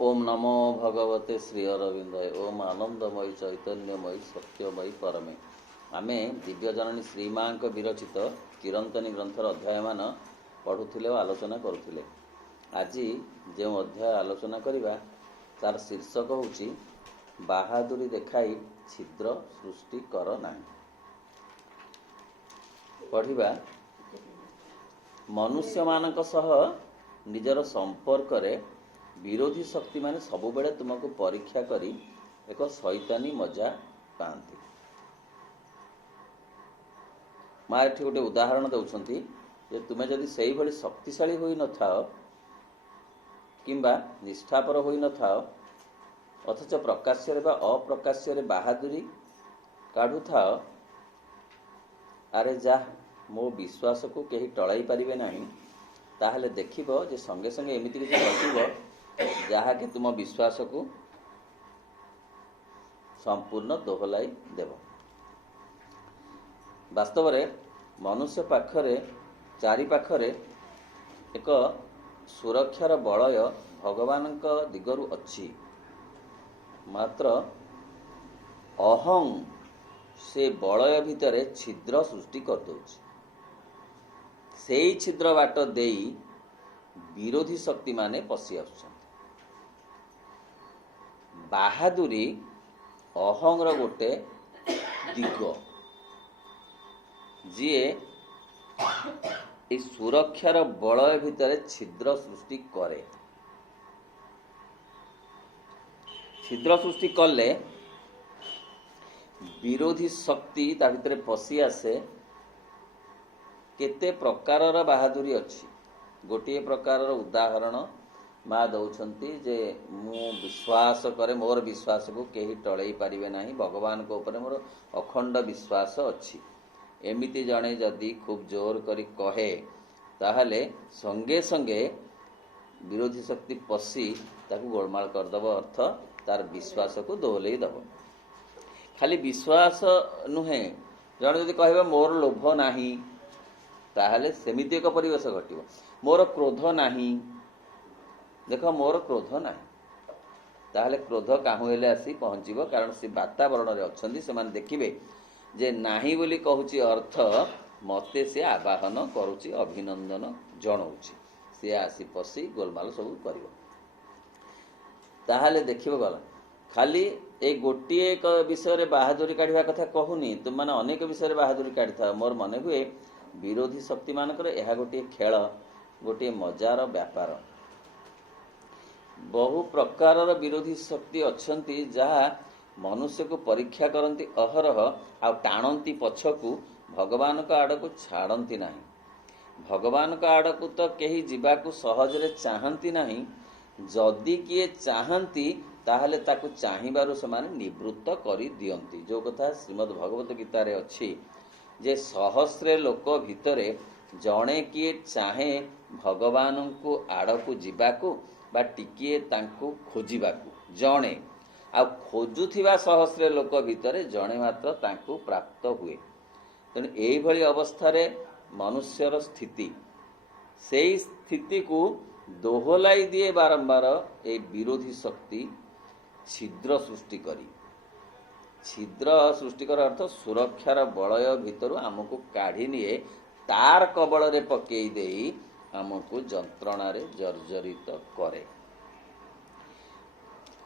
ओम नमो भगवते श्री अरविंदय। ओम आनंदमयी चैतन्यमयी सत्यमयी परमे। आमे दिव्यजननी श्रीमां विरचित किरंतनी ग्रंथर अध्याय मान पढ़ुले और आलोचना करुले। आज जो अध्याय आलोचना करवा तार शीर्षक होची बाहादुरी देखाई छिद्र सृष्टि कर नाही। पढ़िबा मनुष्य मानक सह निजर संपर्क रे विरोधी शक्ति माने सबु बेले तुमको परीक्षा करी एक शैतानी मजा पाती। माँ एठी गोटे उदाहरण दौरान जे तुम्हें जदि सही भली शक्तिशाली होई न थाओ किंबा निष्ठापर होई न थाओ अथच प्रकाश्य रे बा अप्रकाश्य रे बहादुरी काढु थाओ, अरे जा मो विश्वास को कहीं टळाई पारिबे नाही, ताहले देखिबो जे संगे संगे एमिति किछि घटिबो जहा कि तुम विश्वास को संपूर्ण दोहलाई देव। वास्तव में मनुष्य पाखरे चारि पाखरे एक सुरक्षार बलय भगवान दिगरु अच्छी, मात्र अहं से बलय भितरे छिद्र सृष्टि कर दउछि। सेई छिद्र बाट देई विरोधी शक्ति माने पशि आसुछन्। बाहादुरी अहंर गोटे दिग जीए ए सुरक्षार बलय भितर छिद्र सृष्टि करे। छिद्र सृष्टि कले विरोधी शक्ति ता भितर पशि आसे। केते प्रकारर बहादुरी अच्छी। गोटे प्रकारर उदाहरण माँ दौरान जे मु विश्वास करे, मोर विश्वास को कहीं टळई पारिबे नाही, भगवान को ऊपर मोर अखंड विश्वास अच्छी। एमिति जणे जदि खूब जोर करी कहे ताहले संगे संगे विरोधी शक्ति पशि ताकू गोलमाल करदब, अर्थ तार विश्वास को दोहलई दब। खाली विश्वास नुहे, जणे जदि कहबे मोर लोभ नाही ताहले सेमिति एक परिवेश घटिबो। मोर क्रोध नाही, देख मोर क्रोध नाही, ताहले क्रोध काहू हेले आसी पहुँचब, कारण से वातावरण रे अछंती से माने देखिबे जे नाही बोली कहूची अर्थ मते से आवाहन करूची, अभिनंदन जणाउची, से आसी पसी गोलमाल सब करिवो। ताहले देखिबो गला खाली ए गोटिए एक विषय रे बहादुरी काढिबा कथा कहूनी, तुम माने अनेक विषय रे बहादुरी काढिथा। मोर मने हुए विरोधी शक्ति मानकर यह गोटे खेल, गोटे मजार व्यापार। बहु प्रकारर विरोधी शक्ति अच्छंती जहा मनुष्य को परीक्षा करती अहरह आ टाणती पछकू, भगवान का आड़ को छाड़ती नहीं। भगवान का आड़ को तो कहीं जीवाकू सहजरे चाहती नहीं। जदि किए चाहती ताहले ताकू चाहिबारु समाने निवृत्त करी दियंती। जो कथा श्रीमद् भगवत गीता रे अच्छी जे सहस्रे लोक भितरे जणे किए चाहे भगवान को आड़ को जीवाकू बा टिकिए तांकू खोजिबाकू जणे, आ खोजुथिबा सहस्रे लोक भितरे जणे मात्र तांकू प्राप्त हुए। तेणु एई भली अवस्था रे मनुष्यर स्थिति, सेई स्थिति को दोहलाई दिए बारंबार ए विरोधी शक्ति छिद्र सृष्टि करी। छिद्र सृष्टिकर अर्थ सुरक्षार बलय भितर आमको काढ़ी निए, तार कबल रे पकई देई आमको जंत्रणा रे जर्जरित करे।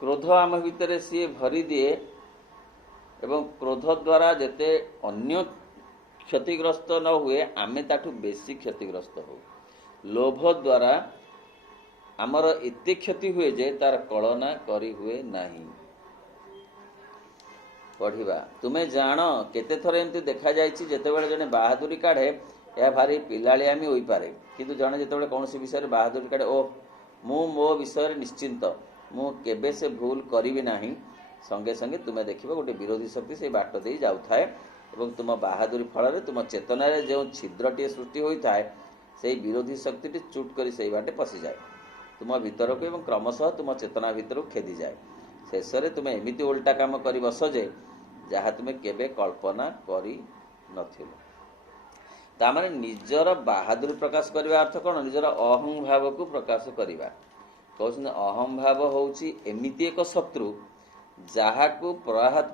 क्रोध आम भितर सी भरी दिए एवं क्रोध द्वारा जेते अन्य क्षतिग्रस्त न हुए आमे ताठू बेसी क्षतिग्रस्त हो। लोभ द्वारा आमर एते क्षति हुए जे तार कलना करी हुए नहीं। पढ़िबा तुम्हें जान केते थर एमती देखा जायछि जेतेबेले जने बहादुरी काढ़े या भारी पिलालियामी होई पारे, किंतु जने जेतेबेले कौनसी विषय रे बहादुरी काढ़े ओ मु मो विषय रे निश्चिंत, मु केबे से भूल करिवि नाही, संगे संगे तुम्हें देखिबो गोटे विरोधी शक्ति से बाट दे जाउ थाए एवं तुम बहादुरी फल रे तुम चेतना रे जो छिद्रटी सृष्टि होई थाए सेई विरोधी शक्तिटी चुट करी सेई बाटे पसि जाए तुम भीतर को एवं क्रमशः तुम चेतना भीतर को खेदी जाए। शेष रे तुम एमिति उल्टा काम करी बस जे जहाँ तुम्हें केबे कल्पना करी नथिलो। तामाने निजर बहादुरी प्रकाश करने अर्थ कौन? निजर अहं भाव को प्रकाश करवा। କହୁଛନ୍ତି ଅହଂ ଭାବ ହେଉଛି ଏମିତି ଏକ ଶତ୍ରୁ ଯାହାକୁ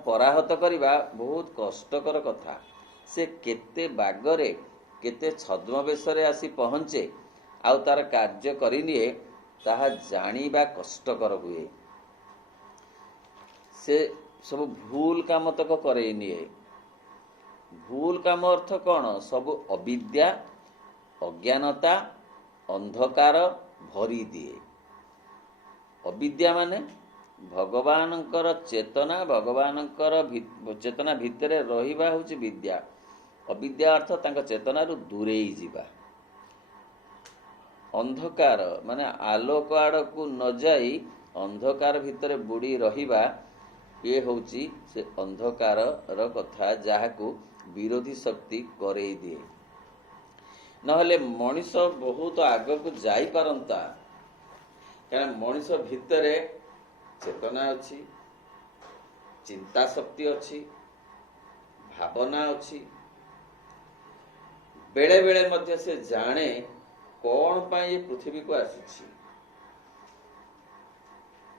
ପରାହତ କରିବା ବହୁତ କଷ୍ଟକର କଥା। ସେ କେତେ ବାଗରେ କେତେ ଛଦ୍ମବେଶରେ ଆସି ପହଞ୍ଚେ ଆଉ ତାର କାର୍ଯ୍ୟ କରିନିଏ ତାହା ଜାଣିବା କଷ୍ଟକର ହୁଏ। ସେ ସବୁ ଭୁଲ କାମ ତକ କରେଇ ନିଏ। ଭୁଲ କାମ ଅର୍ଥ କ'ଣ? ସବୁ ଅବିଦ୍ୟା, ଅଜ୍ଞାନତା, ଅନ୍ଧକାର ଭରି ଦିଏ। ଅବିଦ୍ୟା ମାନେ ଭଗବାନଙ୍କର ଚେତନା, ଭଗବାନଙ୍କର ଚେତନା ଭିତରେ ରହିବା ହେଉଛି ବିଦ୍ୟା। ଅବିଦ୍ୟା ଅର୍ଥ ତାଙ୍କ ଚେତନାରୁ ଦୂରେଇ ଯିବା। ଅନ୍ଧକାର ମାନେ ଆଲୋକ ଆଡ଼କୁ ନ ଯାଇ ଅନ୍ଧକାର ଭିତରେ ବୁଡ଼ି ରହିବା, ଇଏ ହେଉଛି ସେ ଅନ୍ଧକାରର କଥା ଯାହାକୁ ବିରୋଧୀ ଶକ୍ତି କରେଇ ଦିଏ। ନହେଲେ ମଣିଷ ବହୁତ ଆଗକୁ ଯାଇପାରନ୍ତା, କାରଣ ମଣିଷ ଭିତରେ ଚେତନା ଅଛି, ଚିନ୍ତା ଶକ୍ତି ଅଛି, ଭାବନା ଅଛି। ବେଳେ ବେଳେ ମଧ୍ୟ ସେ ଜାଣେ କ'ଣ ପାଇଁ ଏ ପୃଥିବୀକୁ ଆସିଛି।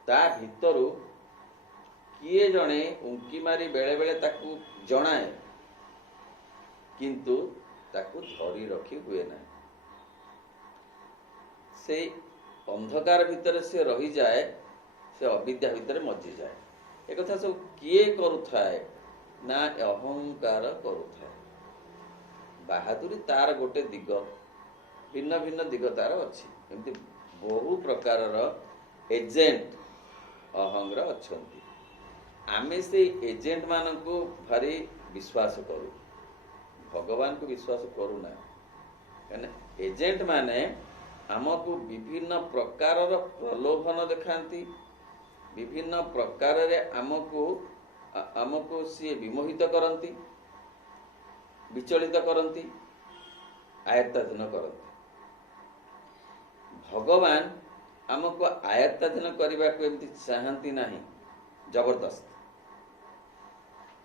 ତା ଭିତରୁ କିଏ ଜଣେ ଉଙ୍କି ମାରି ବେଳେ ବେଳେ ତାକୁ ଜଣାଏ, କିନ୍ତୁ ତାକୁ ଧରି ରଖି ହୁଏ ନାହିଁ। ସେଇ ଅନ୍ଧକାର ଭିତରେ ସେ ରହିଯାଏ, ସେ ଅବିଦ୍ୟା ଭିତରେ ମଜିଯାଏ। ଏକଥା ସବୁ କିଏ କରୁଥାଏ? ନା ଅହଙ୍କାର କରୁଥାଏ। ବାହାଦୁରୀ ତାର ଗୋଟେ ଦିଗ, ଭିନ୍ନ ଭିନ୍ନ ଦିଗ ତାର ଅଛି। ଏମିତି ବହୁ ପ୍ରକାରର ଏଜେଣ୍ଟ ଅହଂର ଅଛନ୍ତି। ଆମେ ସେଇ ଏଜେଣ୍ଟ ମାନଙ୍କୁ ଭାରି ବିଶ୍ୱାସ କରୁ, ଭଗବାନଙ୍କୁ ବିଶ୍ୱାସ କରୁନା। କାହିଁକିନା ଏଜେଣ୍ଟ ମାନେ ଆମକୁ ବିଭିନ୍ନ ପ୍ରକାରର ପ୍ରଲୋଭନ ଦେଖାନ୍ତି, ବିଭିନ୍ନ ପ୍ରକାରରେ ଆମକୁ ସିଏ ବିମୋହିତ କରନ୍ତି, ବିଚଳିତ କରନ୍ତି, ଆୟତ୍ତାଧୀନ କରନ୍ତି। ଭଗବାନ ଆମକୁ ଆୟତ୍ତାଧୀନ କରିବାକୁ ଏମିତି ଚାହାନ୍ତି ନାହିଁ ଜବରଦସ୍ତ।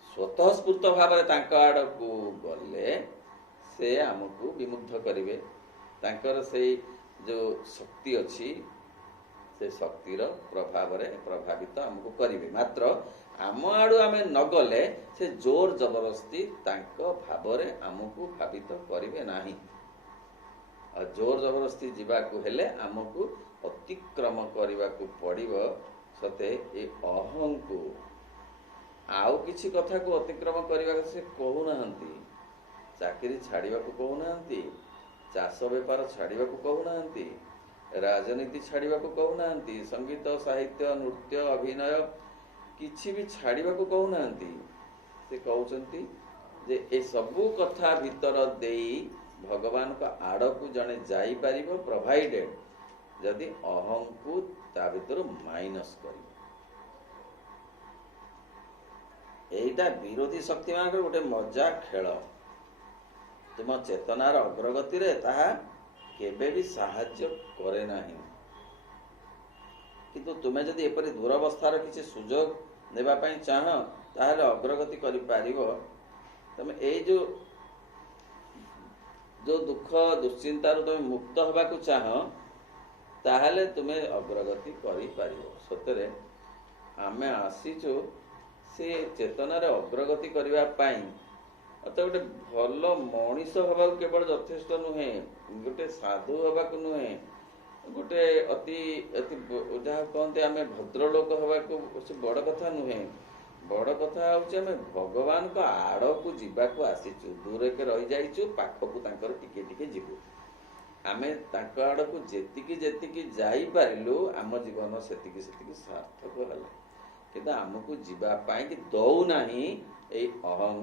ସ୍ୱତଃସ୍ଫୂର୍ତ୍ତ ଭାବରେ ତାଙ୍କ ଆଡ଼କୁ ଗଲେ ସେ ଆମକୁ ବିମୁଗ୍ଧ କରିବେ। ତାଙ୍କର ସେଇ ଯେଉଁ ଶକ୍ତି ଅଛି, ସେ ଶକ୍ତିର ପ୍ରଭାବରେ ପ୍ରଭାବିତ ଆମକୁ କରିବେ। ମାତ୍ର ଆମ ଆଡ଼ୁ ଆମେ ନ ଗଲେ ସେ ଜୋର ଜବରଦସ୍ତି ତାଙ୍କ ଭାବରେ ଆମକୁ ଭାବିତ କରିବେ ନାହିଁ। ଆଉ ଜୋର ଜବରଦସ୍ତି ଯିବାକୁ ହେଲେ ଆମକୁ ଅତିକ୍ରମ କରିବାକୁ ପଡ଼ିବ ସତେ ଏ ଅହଂକୁ। ଆଉ କିଛି କଥାକୁ ଅତିକ୍ରମ କରିବାକୁ ସେ କହୁନାହାନ୍ତି। ଚାକିରି ଛାଡ଼ିବାକୁ କହୁନାହାନ୍ତି, ଚାଷ ବେପାର ଛାଡ଼ିବାକୁ କହୁନାହାନ୍ତି, ରାଜନୀତି ଛାଡ଼ିବାକୁ କହୁନାହାନ୍ତି, ସଙ୍ଗୀତ, ସାହିତ୍ୟ, ନୃତ୍ୟ, ଅଭିନୟ କିଛି ବି ଛାଡ଼ିବାକୁ କହୁନାହାନ୍ତି। ସେ କହୁଛନ୍ତି ଯେ ଏ ସବୁ କଥା ଭିତର ଦେଇ ଭଗବାନଙ୍କ ଆଡ଼କୁ ଜଣେ ଯାଇପାରିବ, ପ୍ରୋଭାଇଡେଡ୍ ଯଦି ଅହଂକୁ ତା ଭିତରୁ ମାଇନସ୍ କରିବ। ଏଇଟା ବିରୋଧୀ ଶକ୍ତି ମାନଙ୍କର ଗୋଟେ ମଜା ଖେଳ। ତୁମ ଚେତନାର ଅଗ୍ରଗତିରେ ତାହା କେବେ ବି ସାହାଯ୍ୟ କରେ ନାହିଁ। କିନ୍ତୁ ତୁମେ ଯଦି ଏପରି ଦୂରବସ୍ଥାର କିଛି ସୁଯୋଗ ନେବା ପାଇଁ ଚାହଁ, ତାହେଲେ ଅଗ୍ରଗତି କରିପାରିବ। ତମେ ଏଇ ଯୋଉ ଦୁଃଖ ଦୁଶ୍ଚିନ୍ତାରୁ ତମେ ମୁକ୍ତ ହେବାକୁ ଚାହଁ, ତାହେଲେ ତୁମେ ଅଗ୍ରଗତି କରିପାରିବ। ସତରେ ଆମେ ଆସିଛୁ ସେ ଚେତନାରେ ଅଗ୍ରଗତି କରିବା ପାଇଁ। ଅର୍ଥାৎ ଗୋଟେ ଭଲ ମଣିଷ ହେବାକୁ କେବଳ ଯଥେଷ୍ଟ ନୁହେଁ, ଗୋଟେ ସାଧୁ ହେବାକୁ ନୁହେଁ, ଗୋଟେ ଅତି ଯାହା କହନ୍ତି ଆମେ ଭଦ୍ରଲୋକ ହେବାକୁ ବଡ଼ କଥା ନୁହେଁ। ବଡ଼ କଥା ହେଉଛି ଆମେ ଭଗବାନଙ୍କ ଆଡ଼କୁ ଯିବାକୁ ଆସିଛୁ। ଦୂରକେ ରହିଯାଇଛୁ, ପାଖକୁ ତାଙ୍କର ଟିକେ ଟିକେ ଯିବୁ। ଆମେ ତାଙ୍କ ଆଡ଼କୁ ଯେତିକି ଯେତିକି ଯାଇପାରିଲୁ, ଆମ ଜୀବନ ସେତିକି ସେତିକି ସାର୍ଥକ ହେଲା। କିନ୍ତୁ ଆମକୁ ଯିବା ପାଇଁ କି ଦଉନାହିଁ ଏଇ ଅହଂ।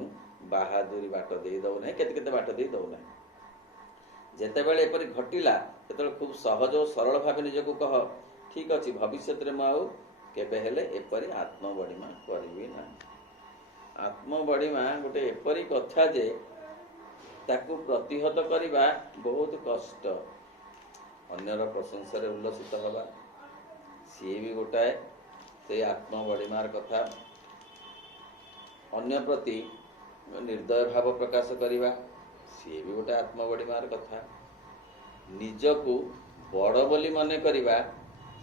ବାହାଦୁରୀ ବାଟ ଦେଇ ଦଉନାହିଁ, କେତେ କେତେ ବାଟ ଦେଇ ଦଉନାହିଁ। ଯେତେବେଳେ ଏପରି ଘଟିଲା, ସେତେବେଳେ ଖୁବ୍ ସହଜ ଓ ସରଳ ଭାବେ ନିଜକୁ କହ, ଠିକ୍ ଅଛି, ଭବିଷ୍ୟତରେ ମୁଁ ଆଉ କେବେ ହେଲେ ଏପରି ଆତ୍ମବଡ଼ିମା କରିବି ନାହିଁ। ଆତ୍ମବଡ଼ିମା ଗୋଟେ ଏପରି କଥା ଯେ ତାକୁ ପ୍ରତିହତ କରିବା ବହୁତ କଷ୍ଟ। ଅନ୍ୟର ପ୍ରଶଂସାରେ ଉଲ୍ଲସିତ ହେବା, ସିଏ ବି ଗୋଟାଏ ସେଇ ଆତ୍ମବଡ଼ିମାର କଥା। ଅନ୍ୟ ପ୍ରତି ନିର୍ଦୟ ଭାବ ପ୍ରକାଶ କରିବା, ସିଏ ବି ଗୋଟେ ଆତ୍ମବଡ଼ିମାର କଥା। ନିଜକୁ ବଡ଼ ବୋଲି ମନେ କରିବା,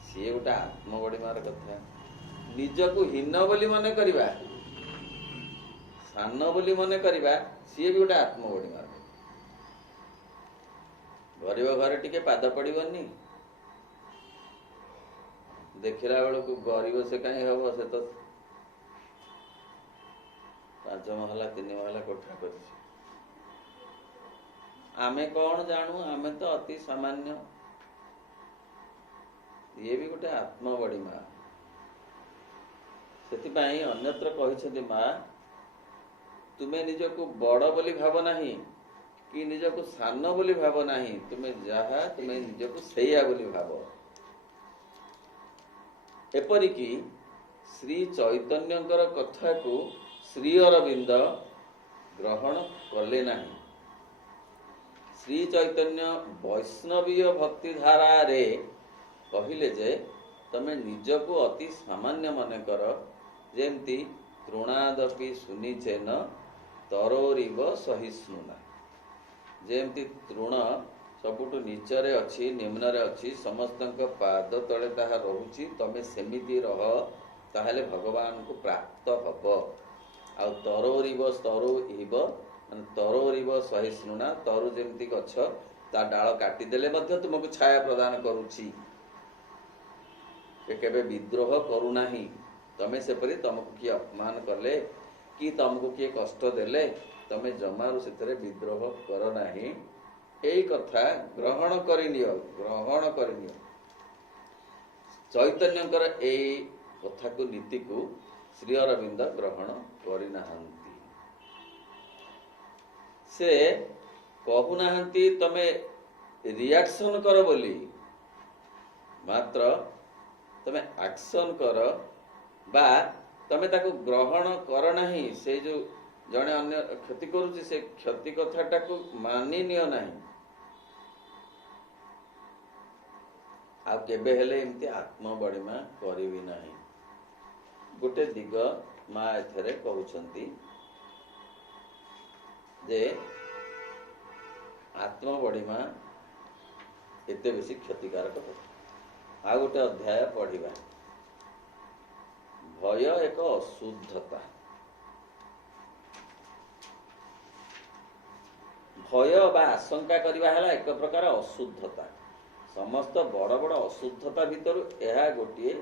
ସିଏ ଗୋଟେ ଆତ୍ମବଡ଼ିମାର କଥା। ନିଜକୁ ହୀନ ବୋଲି ମନେ କରିବା, ସାନ ବୋଲି ମନେ କରିବା, ସିଏ ବି ଗୋଟେ ଆତ୍ମବଡ଼ିମାର। ଗରିବ ଘରେ ଟିକେ ପାଦ ପଡ଼ିବନି, ଦେଖିଲା ବେଳକୁ ଗରିବ ସେ କାହିଁ ହବ, ସେ ତ 5 ମହଲା 3 ମହଲା କୋଠା କରିଛି। ଆମେ କଣ ଜାଣୁ, ଆମେ ତ ଅତି ସାମାନ୍ୟ। ଇଏ ବି ଗୋଟେ ଆତ୍ମବଡ଼ିମା। ସେଥିପାଇଁ ଅନ୍ୟତ୍ର କହିଛନ୍ତି, ମା ତୁମେ ନିଜକୁ ବଡ଼ ବୋଲି ଭାବ ନାହିଁ କି ନିଜକୁ ସାନ ବୋଲି ଭାବ ନାହିଁ, ତୁମେ ଯାହା ତୁମେ ନିଜକୁ ସେଇଆ ବୋଲି ଭାବ। ଏପରିକି ଶ୍ରୀ ଚୈତନ୍ୟଙ୍କର କଥାକୁ ଶ୍ରୀ ଅରବିନ୍ଦ ଗ୍ରହଣ କଲେ ନାହିଁ। ଶ୍ରୀ ଚୈତନ୍ୟ ବୈଷ୍ଣବୀୟ ଭକ୍ତିଧାରାରେ କହିଲେ ଯେ ତମେ ନିଜକୁ ଅତି ସାମାନ୍ୟ ମନେକର, ଯେମିତି ତୃଣାଦପି ସୁନିଚେନ ତରୋରିବ ସହିଷ୍ଣୁନା। ଯେମିତି ତୃଣ ସବୁଠୁ ନିଚରେ ଅଛି, ନିମ୍ନରେ ଅଛି, ସମସ୍ତଙ୍କ ପାଦ ତଳେ ତାହା ରହୁଛି, ତମେ ସେମିତି ରହ, ତାହେଲେ ଭଗବାନଙ୍କୁ ପ୍ରାପ୍ତ ହବ। ଆଉ ତରୋରିବ ସ୍ତରୋଇବ, ମାନେ ତରୋରିବ ସହିଷ୍ଣୁନା, ତରୁ ଯେମିତି ଗଛ ତା ଡାଳ କାଟିଦେଲେ ମଧ୍ୟ ତୁମକୁ ଛାୟା ପ୍ରଦାନ କରୁଛି, ସେ କେବେ ବିଦ୍ରୋହ କରୁନାହିଁ। ତମେ ସେପରି ତମକୁ କିଏ ଅପମାନ କଲେ କି ତମକୁ କିଏ କଷ୍ଟ ଦେଲେ ତମେ ଜମାରୁ ସେଥିରେ ବିଦ୍ରୋହ କର ନାହିଁ। ଏଇ କଥା ଗ୍ରହଣ କରିନିଅ, ଗ୍ରହଣ କରିନିଅ। ଚୈତନ୍ୟଙ୍କର ଏଇ କଥାକୁ, ନୀତିକୁ ଶ୍ରୀ ଅରବିନ୍ଦ ଗ୍ରହଣ କରିନାହାନ୍ତି। ସେ କହୁନାହାନ୍ତି ତମେ ରିଆକ୍ସନ କର ବୋଲି, ମାତ୍ର ତମେ ଆକ୍ସନ କର, ବା ତମେ ତାକୁ ଗ୍ରହଣ କର ନାହିଁ। ସେ ଯୋଉ ଜଣେ ଅନ୍ୟ କ୍ଷତି କରୁଛି, ସେ କ୍ଷତି କଥାଟାକୁ ମାନି ନିଅ ନାହିଁ। ଆଉ କେବେ ହେଲେ ଏମିତି ଆତ୍ମବଡ଼ିମା କରିବି ନାହିଁ। ଗୋଟେ ଦିଗ ମା ଏଥିରେ କହୁଛନ୍ତି ଯେ ଆତ୍ମବଡ଼ିମା ଏତେ ବେଶୀ କ୍ଷତିକାରକ କଥା। ଆଉ ଗୋଟେ ଅଧ୍ୟାୟ ପଢ଼ିବା। ଭୟ ଏକ ଅଶୁଦ୍ଧତା। ଭୟ ବା ଆଶଙ୍କା କରିବା ହେଲା ଏକ ପ୍ରକାର ଅଶୁଦ୍ଧତା। ସମସ୍ତ ବଡ଼ ବଡ଼ ଅଶୁଦ୍ଧତା ଭିତରୁ ଏହା ଗୋଟିଏ।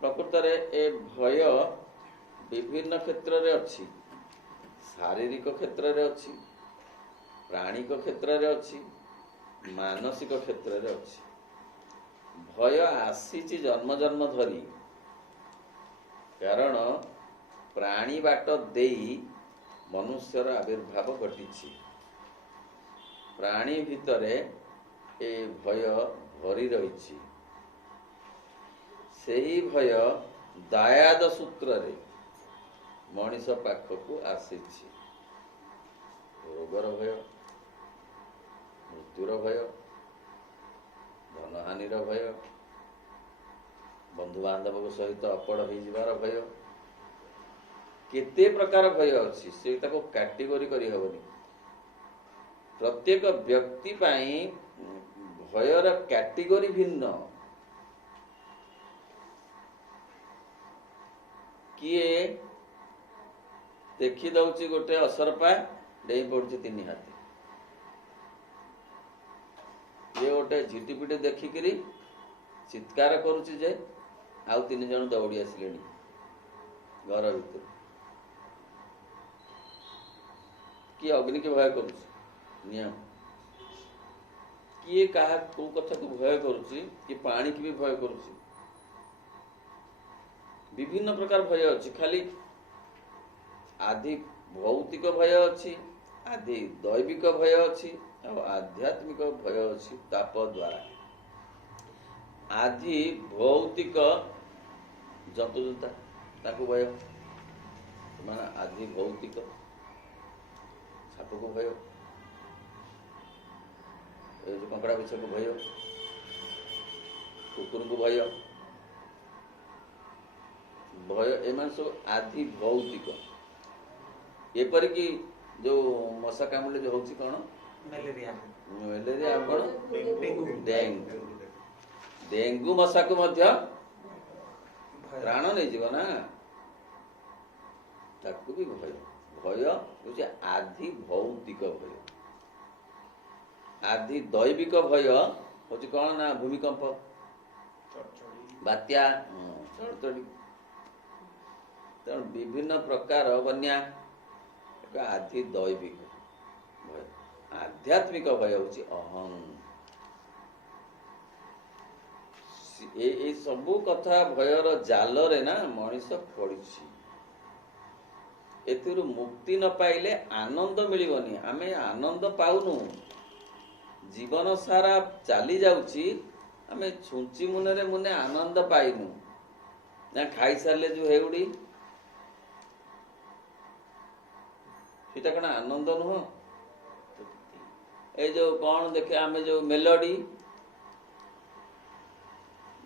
ପ୍ରକୃତରେ ଏ ଭୟ ବିଭିନ୍ନ କ୍ଷେତ୍ରରେ ଅଛି। ଶାରୀରିକ କ୍ଷେତ୍ରରେ ଅଛି, ପ୍ରାଣିକ କ୍ଷେତ୍ରରେ ଅଛି, ମାନସିକ କ୍ଷେତ୍ରରେ ଅଛି। ଭୟ ଆସିଛି ଜନ୍ମ ଜନ୍ମ ଧରି, କାରଣ ପ୍ରାଣୀ ବାଟ ଦେଇ ମନୁଷ୍ୟର ଆବିର୍ଭାବ ଘଟିଛି। ପ୍ରାଣୀ ଭିତରେ ଏ ଭୟ ଭରି ରହିଛି। ସେହି ଭୟ ଦାୟାଦ ସୂତ୍ରରେ ମଣିଷ ପାଖକୁ ଆସିଛି। ରୋଗର ଭୟ, ମୃତ୍ୟୁର ଭୟ, ଧନହାନିର ଭୟ, ବନ୍ଧୁବାନ୍ଧବଙ୍କ ସହିତ ଅପଡ଼ ହୋଇଯିବାର ଭୟ, କେତେ ପ୍ରକାର ଭୟ ଅଛି, ସେ ତାକୁ କାଟେଗୋରୀ କରିହେବନି। ପ୍ରତ୍ୟେକ ବ୍ୟକ୍ତି ପାଇଁ ଭୟର କ୍ୟାଟେଗୋରୀ ଭିନ୍ନ। କିଏ ଦେଖି ଦଉଛି ଗୋଟେ ଅସରପା, ଡେଇଁ ପଡୁଛି 3 ହାତୀ। କିଏ ଗୋଟେ ଝିଟିପିଟି ଦେଖିକିରି ଚିତ୍କାର କରୁଛି ଯେ ଆଉ 3 ଜଣ ଦୌଡ଼ି ଆସିଲେଣି ଘର ଭିତରୁ। କିଏ ଅଗ୍ନିକି ଭୟ କରୁଛି, ନିଆଁ। କିଏ କାହା କୋଉ କଥାକୁ ଭୟ କରୁଛି, କିଏ ପାଣିକି ବି ଭୟ କରୁଛି। ବିଭିନ୍ନ ପ୍ରକାର ଭୟ ଅଛି। ଖାଲି ଆଦି ଭୌତିକ ଭୟ ଅଛି, ଆଦି ଦୈବିକ ଭୟ ଅଛି, ଆଉ ଆଧ୍ୟାତ୍ମିକ ଭୟ ଅଛି ତାପ ଦ୍ୱାରା। ଆଦି ଭୌତିକ ଜନ୍ତୁଜୁନ୍ତା, ତାଙ୍କୁ ଭୟ, ସେମାନେ ଆଦି ଭୌତିକ। ସାପକୁ ଭୟ, ଏ ଯୋଉ କଙ୍କଡ଼ା ବିଛାକୁ ଭୟ, କୁକୁରକୁ ଭୟ। ଭୟ ଏମାନେ ସବୁ ଆଦି ଭୌତିକ। ଏପରିକି ଯୋଉ ମଶା କାମୁଡ଼ିଲେ ଯୋଉ ହଉଛି କଣ, ମ୍ୟାଲେରିଆ। ମ୍ୟାଲେରିଆ ଆଉ କ'ଣ? Dengue dengue. ଡେଙ୍ଗୁ ମଶାକୁ ମଧ୍ୟ ପ୍ରାଣ ନେଇଯିବ ନା, ତାକୁ ବି ଭୟ। ଭୟ ହେଉଛି ଆଧି ଭୌତିକ ଭୟ। ଆଧି ଦୈବିକ ଭୟ ହେଉଛି କ'ଣ ନା ଭୂମିକମ୍ପ, ବାତ୍ୟା, ଚଡ଼ଚଡ଼ି, ତେଣୁ ବିଭିନ୍ନ ପ୍ରକାର ବନ୍ୟା, ଏକ ଆଧି ଦୈବିକ ଭୟ। ଆଧ୍ୟାତ୍ମିକ ଭୟ ହେଉଛି ଅହଂ। ଏଇ ସବୁ କଥା ଭୟର ଜାଲରେ ନା ମଣିଷ ପଡ଼ିଛି। ଏଥିରୁ ମୁକ୍ତି ନ ପାଇଲେ ଆନନ୍ଦ ମିଳିବନି। ଆମେ ଆନନ୍ଦ ପାଉନୁ, ଜୀବନ ସାରା ଚାଲି ଯାଉଛି, ଆମେ ଛୁଞ୍ଚି ମୁନରେ ମୁନେ ଆନନ୍ଦ ପାଇନୁ। ନା ଖାଇସାରିଲେ ଯୋଉ ହେଉଡ଼ି, ସେଟା କ'ଣ ଆନନ୍ଦ ନୁହଁ? ଏଇ ଯୋଉ କ'ଣ ଦେଖେ ଆମେ ଯୋଉ ମେଲୋଡି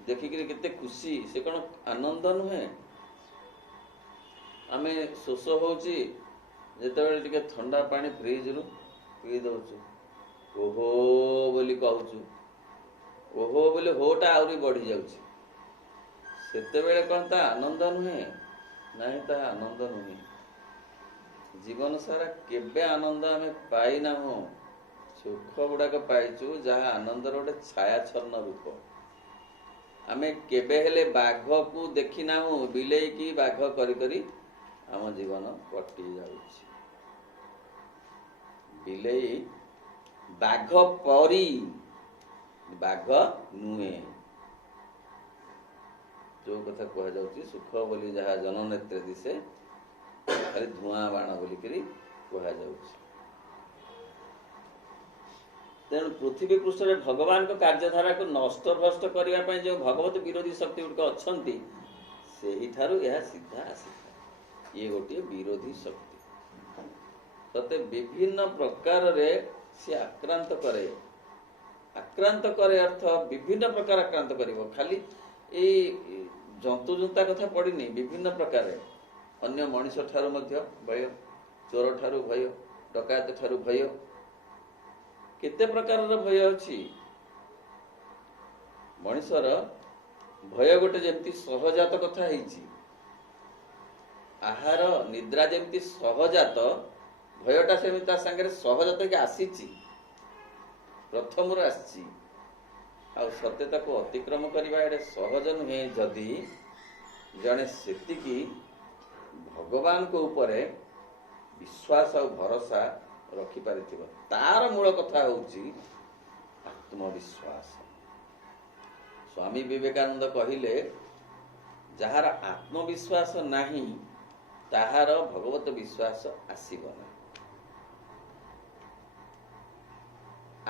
ଦେଖିକିରି କେତେ ଖୁସି, ସେ କ'ଣ ଆନନ୍ଦ ନୁହେଁ? ଆମେ ଶୋଷ ହଉଛି ଯେତେବେଳେ ଟିକେ ଥଣ୍ଡା ପାଣି ଫ୍ରିଜରୁ ପିଇ ଦଉଛୁ, ଓହୋ ବୋଲି କହୁଛୁ, ଓହୋ ବୋଲି ହୋଟା ଆହୁରି ବଢି ଯାଉଛି, ସେତେବେଳେ କ'ଣ ତା ଆନନ୍ଦ ନୁହେଁ? ନାହିଁ, ତା ଆନନ୍ଦ ନୁହେଁ। ଜୀବନ ସାରା କେବେ ଆନନ୍ଦ ଆମେ ପାଇନାହୁଁ। ସୁଖ ଗୁଡାକ ପାଇଛୁ ଯାହା ଆନନ୍ଦର ଗୋଟେ ଛାୟାଛନ୍ନ ରୂପ। ଆମେ କେବେ ହେଲେ ବାଘକୁ ଦେଖିନାହୁଁ, ବିଲେଇକି ବାଘ କରି କରି ଆମ ଜୀବନ କଟି ଯାଉଛି। ବିଲେଇ ବାଘ ପରି, ବାଘ ନୁହେଁ। ଯୋଉ କଥା କୁହାଯାଉଛି ସୁଖ ବୋଲି ଯାହା ଜନନେତ୍ରେ ଦିଶେ, ଖାଲି ଧୂଆଁ ବାଣ ବୋଲିକିରି କୁହାଯାଉଛି। ତେଣୁ ପୃଥିବୀ ପୃଷ୍ଠରେ ଭଗବାନଙ୍କ କାର୍ଯ୍ୟଧାରାକୁ ନଷ୍ଟ ଭ୍ରଷ୍ଟ କରିବା ପାଇଁ ଯେଉଁ ଭଗବତ ବିରୋଧୀ ଶକ୍ତି ଗୁଡ଼ିକ ଅଛନ୍ତି, ସେହିଠାରୁ ଏହା ସିଧା ଆସିଥାଏ। ଇଏ ଗୋଟିଏ ବିରୋଧୀ ଶକ୍ତି, ତତେ ବିଭିନ୍ନ ପ୍ରକାରରେ ସିଏ ଆକ୍ରାନ୍ତ କରେ। ଆକ୍ରାନ୍ତ କରେ ଅର୍ଥ ବିଭିନ୍ନ ପ୍ରକାର ଆକ୍ରାନ୍ତ କରିବ। ଖାଲି ଏଇ ଜନ୍ତୁ ଜୁନ୍ତା କଥା ପଡ଼ିନି, ବିଭିନ୍ନ ପ୍ରକାରରେ। ଅନ୍ୟ ମଣିଷ ଠାରୁ ମଧ୍ୟ ଭୟ, ଚୋର ଠାରୁ ଭୟ, ଡକାୟତ ଠାରୁ ଭୟ, କେତେ ପ୍ରକାରର ଭୟ ଅଛି। ମଣିଷର ଭୟ ଗୋଟେ ଯେମିତି ସହଜାତ କଥା ହେଇଛି, ଆହାର ନିଦ୍ରା ଯେମିତି ସହଜାତ, ଭୟଟା ସେମିତି ତା ସାଙ୍ଗରେ ସହଜାତ ହେଇକି ଆସିଛି, ପ୍ରଥମରୁ ଆସିଛି। ଆଉ ସତେ ତାକୁ ଅତିକ୍ରମ କରିବା ଏଡ଼େ ସହଜ ନୁହେଁ ଯଦି ଜଣେ ସେତିକି ଭଗବାନଙ୍କ ଉପରେ ବିଶ୍ୱାସ ଆଉ ଭରସା ରଖିପାରିଥିବ। ତାର ମୂଳ କଥା ହେଉଛି ଆତ୍ମବିଶ୍ୱାସ। ସ୍ୱାମୀ ବିବେକାନନ୍ଦ କହିଲେ, ଯାହାର ଆତ୍ମବିଶ୍ୱାସ ନାହିଁ ତାହାର ଭଗବତ ବିଶ୍ୱାସ ଆସିବ ନାହିଁ।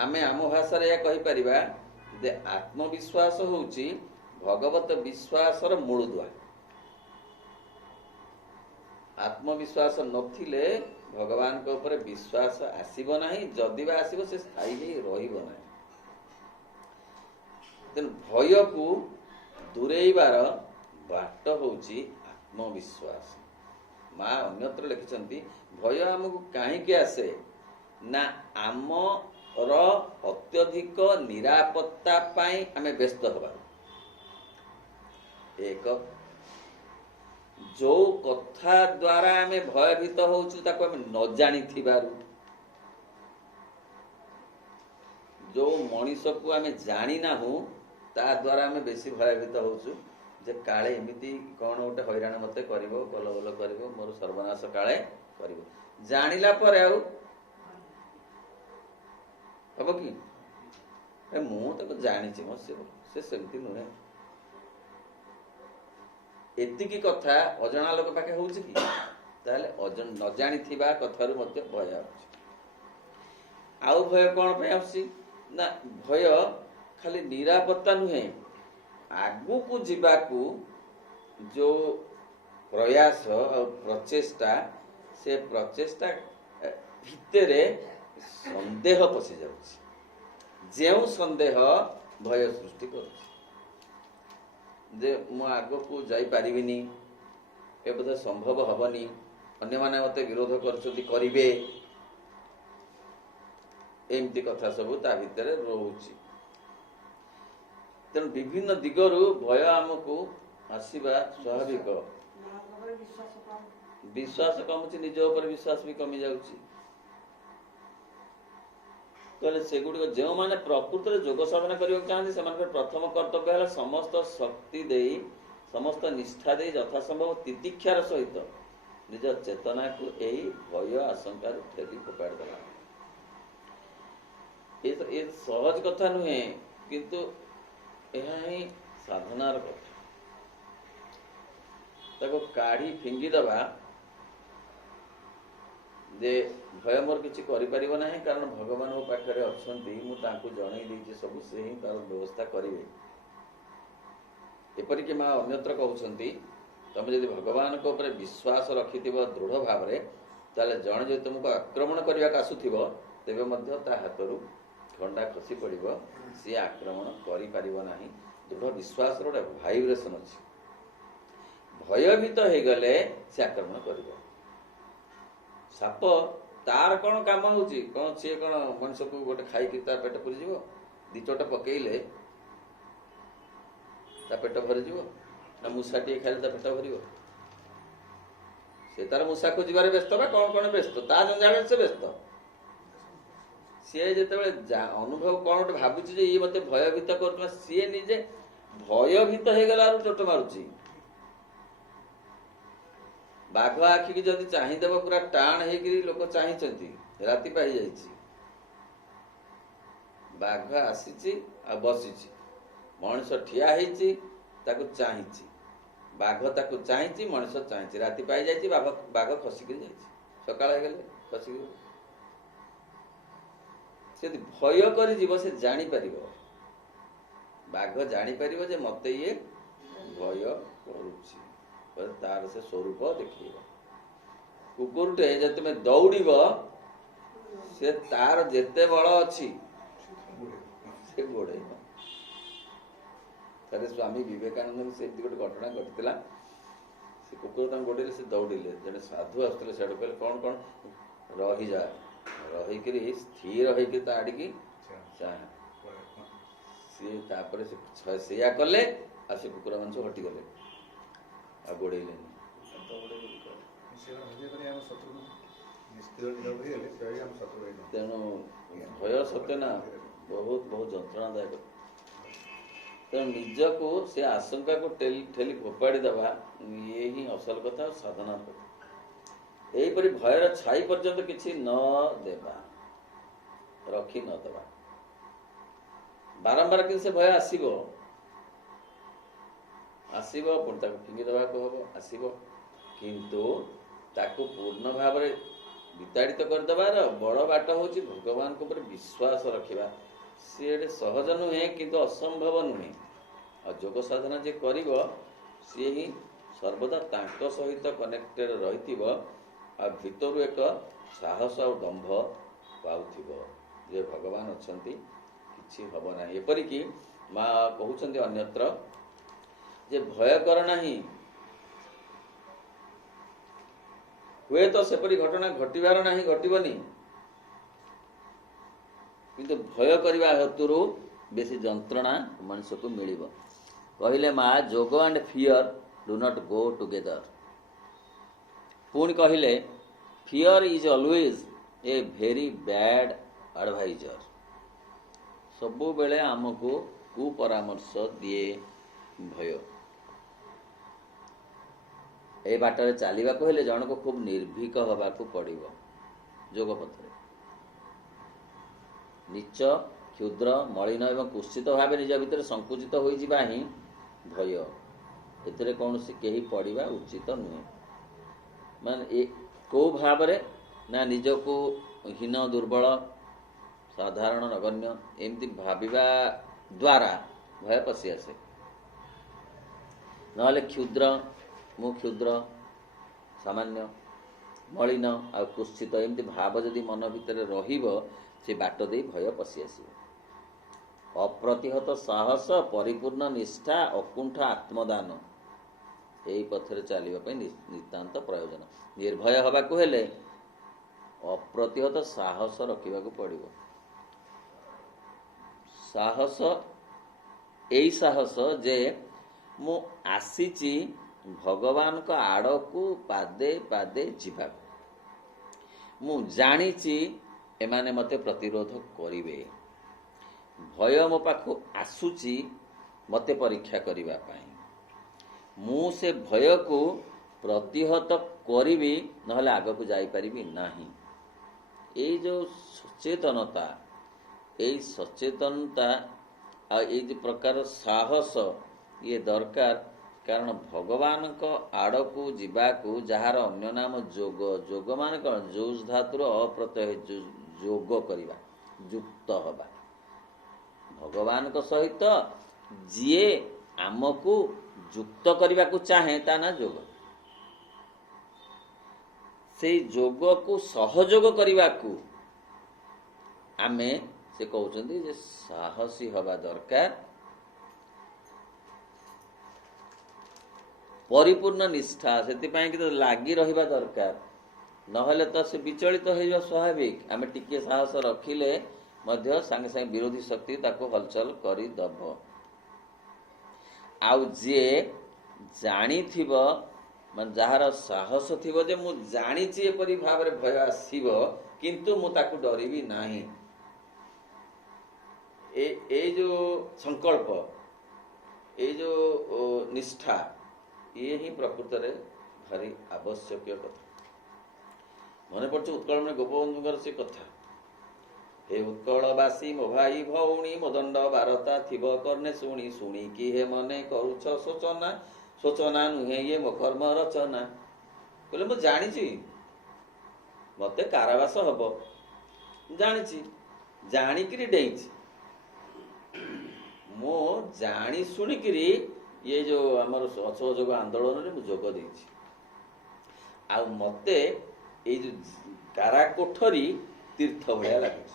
ଆମେ ଆମ ଭାଷାରେ ଏହା କହିପାରିବା ଯେ ଆତ୍ମବିଶ୍ୱାସ ହେଉଛି ଭଗବତ ବିଶ୍ୱାସର ମୂଳଦୁଆ। ଆତ୍ମବିଶ୍ୱାସ ନଥିଲେ ଭଗବାନଙ୍କ ଉପରେ ବିଶ୍ୱାସ ଆସିବ ନାହିଁ। ଯଦି ବା ଆସିବ ସେ ସ୍ଥାୟୀ ହେଇ ରହିବ ନାହିଁ। ତେଣୁ ଭୟକୁ ଦୂରେଇବାର ବାଟ ହେଉଛି ଆତ୍ମବିଶ୍ୱାସ। ମା ଅନ୍ୟତ୍ର ଲେଖିଛନ୍ତି, ଭୟ ଆମକୁ କାହିଁକି ଆସେ ନା ଆମର ଅତ୍ୟଧିକ ନିରାପତ୍ତା ପାଇଁ ଆମେ ବ୍ୟସ୍ତ ହେବା। ଏକ, ଯୋଉ କଥା ଦ୍ୱାରା ଆମେ ଭୟଭୀତ ହଉଛୁ ତାକୁ ଆମେ ନ ଜାଣିଥିବାରୁ, ଯୋଉ ମଣିଷକୁ ଆମେ ଜାଣିନାହୁଁ ତା ଦ୍ୱାରା ଆମେ ବେଶୀ ଭୟଭୀତ ହଉଛୁ, ଯେ କାଳେ ଏମିତି କ'ଣ ଗୋଟେ ହଇରାଣ ମତେ କରିବ, କଲବଲ କରିବ, ମୋର ସର୍ବନାଶ କାଳେ କରିବ। ଜାଣିଲା ପରେ ଆଉ ହବ କି? ମୁଁ ତାକୁ ଜାଣିଛି, ମୋ ସେ ସେମିତି ନୁହେଁ। ଏତିକି କଥା ଅଜଣା ଲୋକ ପାଖେ ହଉଛି କି? ତାହେଲେ ନ ଜାଣିଥିବା କଥାରୁ ମଧ୍ୟ ଭୟ ଆସୁଛି। ଆଉ ଭୟ କ'ଣ ପାଇଁ ଆସୁଛି ନା, ଭୟ ଖାଲି ନିରାପତ୍ତା ନୁହେଁ, ଆଗକୁ ଯିବାକୁ ଯୋଉ ପ୍ରୟାସ ଆଉ ପ୍ରଚେଷ୍ଟା, ସେ ପ୍ରଚେଷ୍ଟା ଭିତରେ ସନ୍ଦେହ ପଶି ଯାଉଛି। ଯେଉଁ ସନ୍ଦେହ ଭୟ ସୃଷ୍ଟି କରୁଛି, ଯେ ମୁଁ ଆଗକୁ ଯାଇପାରିବିନି, ଏ ବୋଧେ ସମ୍ଭବ ହବନି, ଅନ୍ୟମାନେ ମୋତେ ବିରୋଧ କରୁଛନ୍ତି, କରିବେ, एमती कथा सब ता भितर रोचे। तेणु विभिन्न दिगरु भय आमको आसवा स्वाभाविक। विश्वास कमुची, निज उपर विश्वास भी कमी जाउची। कहले सेगुड़िक जो मैंने प्रकृत में जोग साधना करने चाहते से प्रथम कर्तव्य है समस्त शक्ति दे समस्त निष्ठा दे यथासंभव तितिक्षार सहित निज चेतना को यही भय आशंका ठेली फोपाड़ देला। ये सहज कथा नुहे किंतु यह ही साधनार कथा। ताको काढ़ी फिंगी दबा जे भय मोर किसी करिपरिबो नाही कारण भगवान मो पाखरे अछंती मु तांको जणै देछि सब से ही तार व्यवस्था करिवे। एपरि कि मां अन्यत्र कहउछंती तमे यदि भगवान को ऊपर विश्वास रखिथिबो दृढ़ भाव रे ताले जण जे तुमको आक्रमण करबा का आसुथिबो तेबे मध्य ता हातरु खंडा खसी पड़िबो सी आक्रमण करि परिबो नाही। दृढ़ विश्वास रो वाइब्रेशन अछि। भयभीत हो गले से आक्रमण करिबो। साप तार कौन काम होची कौन सी कौन मनुष्य को गोटे खाई पेट पूरी जीव दी चोट पकईले ता पेट भरी जीव ना मूषा टे खाइले ता पेट भरिव। से तार मूषा खोजबार व्यस्त बा कौन कौन व्यस्त ता जंजाल से व्यस्त। सी जिते अनुभव कौन गोटे भावुची जे ये मते भयभीत कर सी निजे भयभीत हो गला चोट मारुची। बाघ आखि की जदि चाहिदेव पूरा टाण होकर लोक चाहती राति पाई जाइए बाघ आसी बसी मनीष ठिया होती चाहिए बाघ ताकू चाहिए मनीष चाहिए राति पाई जाइए बाघ खसिक सका खसिक से भय कर जीव से जापर बाघ जापर जे मत ये भय करुच्ची तार से स्वरूप देख। कुकुरटे जे तुम दौड़ से तार जेते बल अच्छी से गोड़े। थे स्वामी विवेकानंद से गोटे घटना घटी से कुकुर तक गोड़े से दौड़े जड़े साधु आसते से कहले कौन कौन रही जा रहीक स्थिर होकर आड़िकी चाह सी से कले आ से कुकुर मान सब हटिगले आ गोड़े तेणु भय सत्य ना बहुत बहुत जंत्रणादायक। तेणु निजको से आशंका को ठेली फोपाड़ी दबा ये ही असल कथा साधना कथा। यहीपरि भयर छाई पर्यंत किसी न देवा रखी न देवा बारंबार कि से भय आसीबो आसीबो पुणी ताको फिंगी देवाक हम आसीबो किंतु ताको पूर्ण भाव में विताड़ित करदेवार बड़ बाट हूँ भगवान को ऊपर विश्वास रखा। सी सहज नुहे किंतु असंभव नुहे। और जोग साधना जे करिव सी ही सर्वदा तांको सहित कनेक्टेड रही भितर एक साहस और दंभ पाउथिबो जे भगवान अछंती किछि हब नाही। एपरिकी माँ कहउछंती अन्यत्र जे भय कर नाही हुए तो सेपरी घटना घटबार नाही घटबनी किंतु भय करबा हेतुरु बेसी जंत्रणा मनुष्य को मिलिबो। कहले माँ जोग and fear do not go together. पुणी कहले fear is always a very bad advisor. सबु बेले आमको कुपरामर्श दिए भय। ए बाटर चलवा हेले जन को खूब निर्भीक हवा पड़ो। जोग पथरे नीच क्षुद्र मलिन एवं कुत्सित भाव निज भितर संकुचित हो ही भय। एथिरे कौन कहीं पड़ा उचित नुहे। माने कौ भाव ना निज को हीन दुर्बल साधारण नगण्य एमती भाविबा द्वारा भय पशि आसे। नहले क्षुद्र मु क्षुद्र सामान्य मलिन आ कुत्सित एमती भाव जदि मन भितर रहिबो से बाट दे भय पशि आसिबो। अप्रतिहत साहस परिपूर्ण निष्ठा अकुंठ आत्मदान यही पथरे चलने नितांत प्रयोजन। निर्भय हवाक हेले अप्रतिहत साहस रखा पड़ो। ସାହସ, ଏଇ ସାହସ ଯେ ମୁଁ ଆସିଛି ଭଗବାନଙ୍କ ଆଡ଼କୁ ପାଦେ ପାଦେ ଯିବାକୁ। ମୁଁ ଜାଣିଛି ଏମାନେ ମୋତେ ପ୍ରତିରୋଧ କରିବେ। ଭୟ ମୋ ପାଖକୁ ଆସୁଛି ମୋତେ ପରୀକ୍ଷା କରିବା ପାଇଁ। ମୁଁ ସେ ଭୟକୁ ପ୍ରତିହତ କରିବି, ନହେଲେ ଆଗକୁ ଯାଇପାରିବି ନାହିଁ। ଏଇ ଯେଉଁ ସଚେତନତା, ଏଇ ସଚେତନତା ଆଉ ଏଇ ଯେଉଁ ପ୍ରକାର ସାହସ ଇଏ ଦରକାର। କାରଣ ଭଗବାନଙ୍କ ଆଡ଼କୁ ଯିବାକୁ, ଯାହାର ଅନ୍ୟ ନାମ ଯୋଗ, ଯୋଗ ମାନେ କ'ଣ? ଯୋଉ ଧାତୁର ଅପ୍ରତ୍ୟୟ ଯୋଗ କରିବା, ଯୁକ୍ତ ହେବା ଭଗବାନଙ୍କ ସହିତ। ଯିଏ ଆମକୁ ଯୁକ୍ତ କରିବାକୁ ଚାହେଁ ତା ନା ଯୋଗ। ସେଇ ଯୋଗକୁ ସହଯୋଗ କରିବାକୁ ଆମେ, ସେ କହୁଛନ୍ତି ଯେ ସାହସୀ ହେବା ଦରକାର, ପରିପୂର୍ଣ୍ଣ ନିଷ୍ଠା ସେଥିପାଇଁ କି ତ ଲାଗି ରହିବା ଦରକାର। ନହେଲେ ତ ସେ ବିଚଳିତ ହୋଇଯିବା ସ୍ୱାଭାବିକ। ଆମେ ଟିକିଏ ସାହସ ରଖିଲେ ମଧ୍ୟ ସାଙ୍ଗେ ସାଙ୍ଗେ ବିରୋଧୀ ଶକ୍ତି ତାକୁ ହଲଚଲ କରିଦେବ। ଆଉ ଯିଏ ଜାଣିଥିବ, ମାନେ ଯାହାର ସାହସ ଥିବ ଯେ ମୁଁ ଜାଣିଛି ଏପରି ଭାବରେ ଭୟ ଆସିବ, କିନ୍ତୁ ମୁଁ ତାକୁ ଡରିବି ନାହିଁ, ଏଇ ଯେଉଁ ସଂକଳ୍ପ, ଏଇ ଯେଉଁ ନିଷ୍ଠା, ଇଏ ହିଁ ପ୍ରକୃତରେ ଭାରି ଆବଶ୍ୟକୀୟ କଥା। ମନେ ପଡ଼ୁଛି ଉତ୍କଳମଣି ଗୋପବନ୍ଧୁଙ୍କର ସେ କଥା, ହେ ଉତ୍କଳବାସୀ ମୋ ଭାଇ ଭଉଣୀ, ମୋ ଦଣ୍ଡ ବାରତା ଥିବ କର୍ଣ୍ଣେ ଶୁଣି, ଶୁଣିକି ହେ ମନେ କରୁଛ ଶୋଚନା, ଶୋଚନା ନୁହେଁ ଇଏ ମୋ କର୍ମ ରଚନା। କହିଲେ ମୁଁ ଜାଣିଛି ମତେ କାରାବାସ ହବ, ଜାଣିଛି, ଜାଣିକିରି ଡେଇଁଛି। ମୁଁ ଜାଣି ଶୁଣିକିରି ଇଏ ଯେଉଁ ଆମର ଅସହଯୋଗ ଆନ୍ଦୋଳନରେ ମୁଁ ଯୋଗ ଦେଇଛି। ଆଉ ମତେ ଏଇ ଯେଉଁ କାରା କୋଠରୀ ତୀର୍ଥ ଭଳିଆ ଲାଗୁଛି।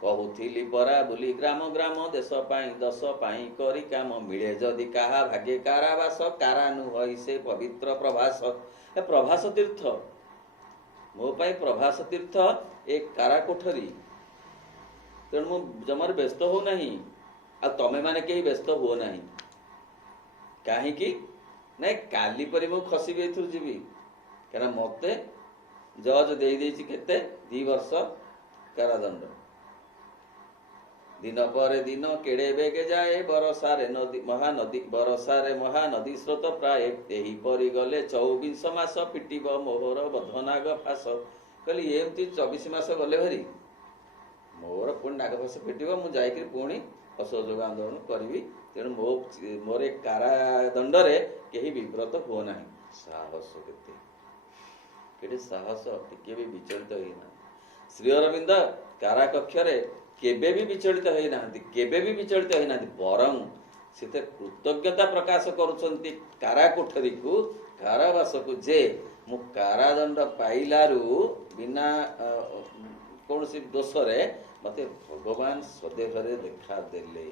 କହୁଥିଲି ପରା ବୋଲି ଗ୍ରାମ ଗ୍ରାମ, ଦେଶ ପାଇଁ ଦଶ ପାଇଁ କରି କାମ, ମିଳେ ଯଦି କାହା ଭାଗ୍ୟ କାରାବାସ, କାରା ନୁହଇ ସେ ପବିତ୍ର ପ୍ରଭାସ। ଏ ପ୍ରଭାସ ତୀର୍ଥ, ମୋ ପାଇଁ ପ୍ରଭାସ ତୀର୍ଥ ଏ କାରା କୋଠରୀ। ତେଣୁ ମୁଁ ଜମାରୁ ବ୍ୟସ୍ତ ହଉନାହିଁ, ଆଉ ତମେ ମାନେ କେହି ବ୍ୟସ୍ତ ହୁଅ ନାହିଁ। କାହିଁକି? ନାଇଁ, କାଲି ପରି ମୁଁ ଖସିବି, ଏଥିରୁ ଯିବି। କାରଣ ମତେ ଜଜ୍ ଦେଇଦେଇଛି କେତେ? 2 ବର୍ଷ କାରାଦଣ୍ଡ। ଦିନ ପରେ ଦିନ କେଡ଼େ ବେଗେ ଯାଏ, ବରସାରେ ନଦୀ ମହାନଦୀ, ବରସାରେ ମହାନଦୀ ସ୍ରୋତ ପ୍ରାୟ, ଏହିପରି ଗଲେ 24 ମାସ, ପିଟିବ ମୋହର ବଧନାଗ ଫାସ। କହିଲି ଏମିତି 24 ମାସ ଗଲେ ଭାରି, ମୋର ପୁଣି ନାଗଫାସ ଫିଟିବ, ମୁଁ ଯାଇକିରି ପୁଣି ଅସହଯୋଗ ଆନ୍ଦୋଳନ କରିବି। ତେଣୁ ମୋର ଏ କାରାଦଣ୍ଡରେ କେହି ବିବ୍ରତ ହୁଅ ନାହିଁ। ସାହସ କେତେ ସାହସ, ଟିକେ ବି ବିଚଳିତ ହେଇନାହାନ୍ତି। ଶ୍ରୀ ଅରବିନ୍ଦ କାରାକକ୍ଷରେ କେବେ ବି ବିଚଳିତ ହେଇନାହାନ୍ତି, ବରଂ ସେଥିରେ କୃତଜ୍ଞତା ପ୍ରକାଶ କରୁଛନ୍ତି କାରା କୋଠରୀକୁ, କାରାବାସକୁ, ଯେ ମୁଁ କାରାଦଣ୍ଡ ପାଇଲାରୁ ବିନା କୌଣସି ଦୋଷରେ ମତେ ଭଗବାନ ସ୍ୱଦେହରେ ଦେଖାଦେଲେ,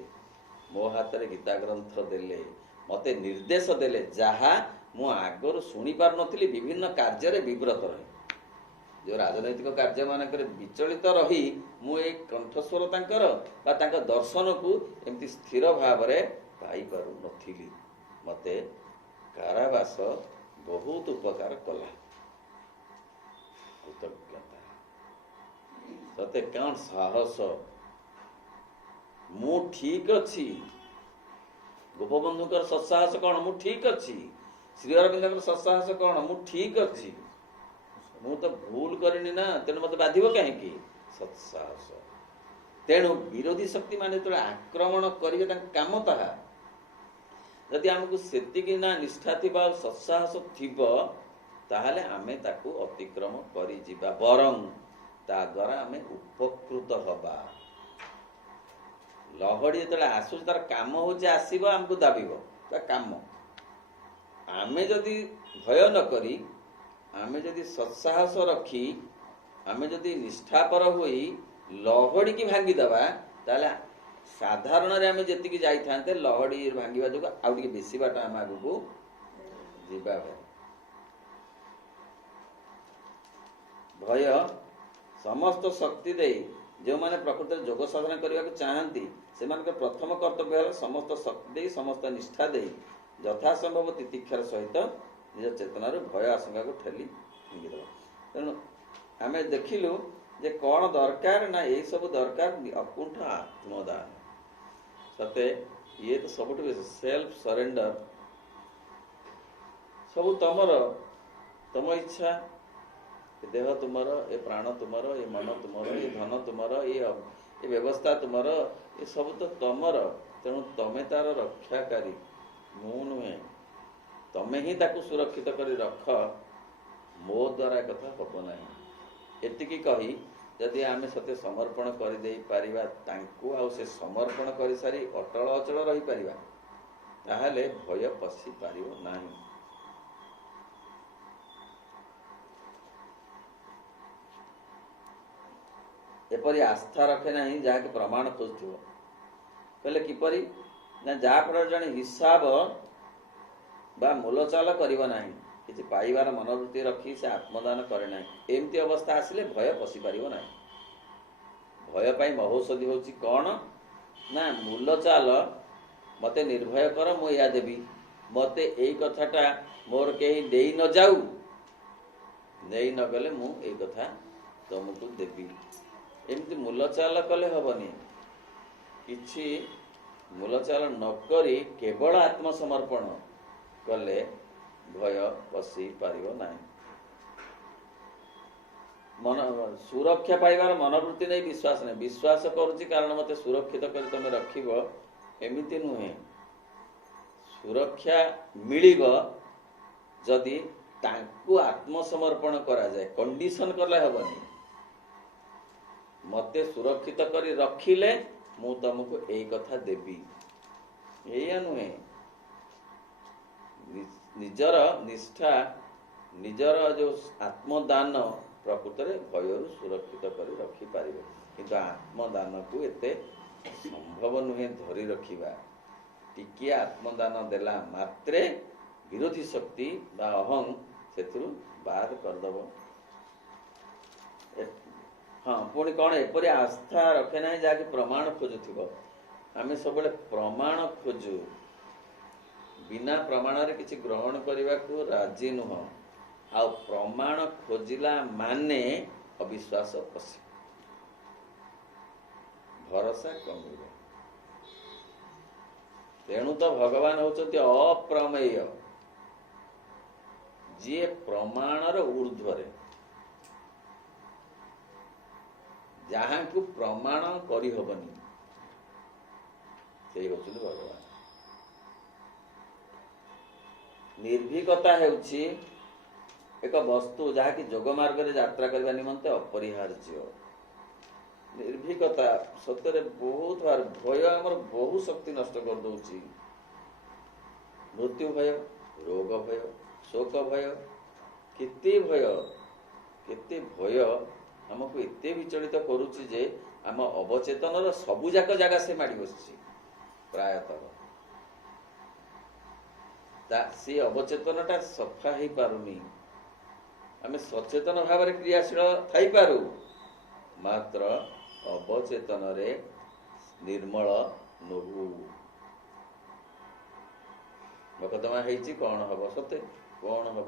ମୋ ହାତରେ ଗୀତା ଗ୍ରନ୍ଥ ଦେଲେ, ମତେ ନିର୍ଦ୍ଦେଶ ଦେଲେ, ଯାହା ମୁଁ ଆଗରୁ ଶୁଣିପାରୁନଥିଲି। ବିଭିନ୍ନ କାର୍ଯ୍ୟରେ ବିବ୍ରତ ରହି, ଯେଉଁ ରାଜନୈତିକ କାର୍ଯ୍ୟମାନଙ୍କରେ ବିଚଳିତ ରହି ମୁଁ ଏଇ କଣ୍ଠସ୍ୱର ତାଙ୍କର ବା ତାଙ୍କ ଦର୍ଶନକୁ ଏମିତି ସ୍ଥିର ଭାବରେ ପାଇପାରୁନଥିଲି। ମତେ କାରାବାସ ବହୁତ ଉପକାର କଲା। କୃତଜ୍ଞତା ସତେ କ'ଣ ସାହସ। ମୁଁ ଠିକ ଅଛି। ଗୋପବନ୍ଧୁଙ୍କର ସତ୍ସାହସ କ'ଣ? ମୁଁ ଠିକ ଅଛି। ଶ୍ରୀ ଅରବିନ୍ଦଙ୍କର ସତ୍ସାହସ କ'ଣ? ମୁଁ ଠିକ ଅଛି, ମୁଁ ତ ଭୁଲ କରିନି ନା, ତେଣୁ ମତେ ବାଧିବ କାହିଁକି? ସତ୍ସାହସ। ତେଣୁ ବିରୋଧୀ ଶକ୍ତି ମାନେ ଯେତେବେଳେ ଆକ୍ରମଣ କରିବେ, ତାଙ୍କ କାମ ତାହା। ଯଦି ଆମକୁ ସେତିକି ନା ନିଷ୍ଠା ଥିବ ଆଉ ସତ୍ସାହସ ଥିବ, ତାହେଲେ ଆମେ ତାକୁ ଅତିକ୍ରମ କରିଯିବା, ବରଂ ତା ଦ୍ୱାରା ଆମେ ଉପକୃତ ହବା। ଲହଡ଼ି ଯେତେବେଳେ ଆସୁଛି, ତାର କାମ ହଉଛି ଆସିବ, ଆମକୁ ଦାବିବ, ତା କାମ। ଆମେ ଯଦି ଭୟ ନ କରି, ଆମେ ଯଦି ସତ୍ସାହସ ରଖି, ଆମେ ଯଦି ନିଷ୍ଠାପର ହୋଇ ଲହଡ଼ିକି ଭାଙ୍ଗିଦେବା, ତାହେଲେ ସାଧାରଣରେ ଆମେ ଯେତିକି ଯାଇଥାନ୍ତେ, ଲହଡ଼ି ଭାଙ୍ଗିବା ଯୋଗୁଁ ଆଉ ଟିକେ ବେଶୀ ବାଟ ଆମେ ଆଗକୁ ଯିବା। ଭୟ ସମସ୍ତ ଶକ୍ତି ଦେଇ जो मैंने प्रकृति में जोग साधना करने को चाहती से प्रथम कर्तव्य है समस्त शक्ति दे समस्त निष्ठा दे यथासंभव तितिक्षार सहित निज चेतनार भय आशंका को ठेली फिंगिद। तेणु आम देखिलु जे कौन दरकार ना यही सब दरकार अकुंठ आत्मदान सते ये तो सब सेल्फ सरेंडर सब तुमर तुम इच्छा देह तुमर ये प्राण तुमर ये मन तुमर ये धन तुमर ये व्यवस्था तुमर ये सब तो तुमर। तेणु तमें तार रक्षाकारी मु नुहे तमें ही ताकू सुरक्षित कर रख मो द्वारा कथा हम ना एतिकी कही जदि आम सत्य समर्पण कर दे पारिबा तांकू आ से समर्पण कर सारी अटल अचल रही पारिबा ताहले भय पशि पारिबो नाही। एपरी आस्था रखे नहीं जहाँकि प्रमाण खोजुव कहले किपरि ना जहाँफल जड़े हिसाब बा मूलचाल करिव नाही किसी पाइबार मनोवृत्ति रखी से आत्मदान करे ना एमती अवस्था आसिले भय पशि पारिबो नाही। भय पाई महौषधि होची कौन ना मूलचाल मते निर्भय कर मु या देवी मते एई कथाटा मोर केही देई न जाऊ नहीं न गले मु एई कथा तुमको देवी एमती मूलचाल कले हबनी किछि मूलचाल नकरी केवल आत्मसमर्पण कले भय पशि पारिबो नाही। मन सुरक्षा पाइबार मनोवृत्ति नहीं विश्वास नहीं विश्वास करुच्ची कारण मते सुरक्षित कर तुम रखिब एमिति नुहे सुरक्षा मिलिब जदि तांकु आत्मसमर्पण करा जाए कंडीशन करले हबनी मते सुरक्षित करी रखिले मु तुमको एई कथा देबी एया नुहे निजर निष्ठा निजर जो आत्मदान प्रकृत में भय सुरक्षित कर रखी पार किंतु आत्मदान को एते संभव नुहे धरी रखिबा टिके आत्मदान देला मात्रे विरोधी शक्ति बा अहं सेतु बाहर करदब। हाँ पुणी कौन एपरी आस्था रखे ना जहाँकि प्रमाण खोजुथिबो आमे सब प्रमाण खोजु बिना प्रमाण रे किछि ग्रहण करने को राजी नुह आ प्रमाण खोजिला माने अविश्वास पशि भरोसा कमिब। तेणु तो भगवान होचंती अप्रमेय जी प्रमाणर ऊर्ध्वरे जहाँ को प्रमाण करी हबनी से होचंती भगवान। निर्भीकता हेउछि एक वस्तु जहाँकि जोग मार्ग रे यात्रा करने निमंते अपरिहार्य। निर्भीकता सत्य बहुत बार भय आमर बहु शक्ति नष्ट कर दउछि मृत्यु भय रोग भय शोक भय केते भय हमको एते विचलित करूछि जे आम अवचेतन सबुजाक जगह से माड़ी बसछि प्रायतः सी अवचेतनटा सफा हो पारुनी आम सचेतन भाव में क्रियाशील थी पारू मात्र अवचेतन रे निर्मल नहु मकदमा हेची कौन हम सते कौन हम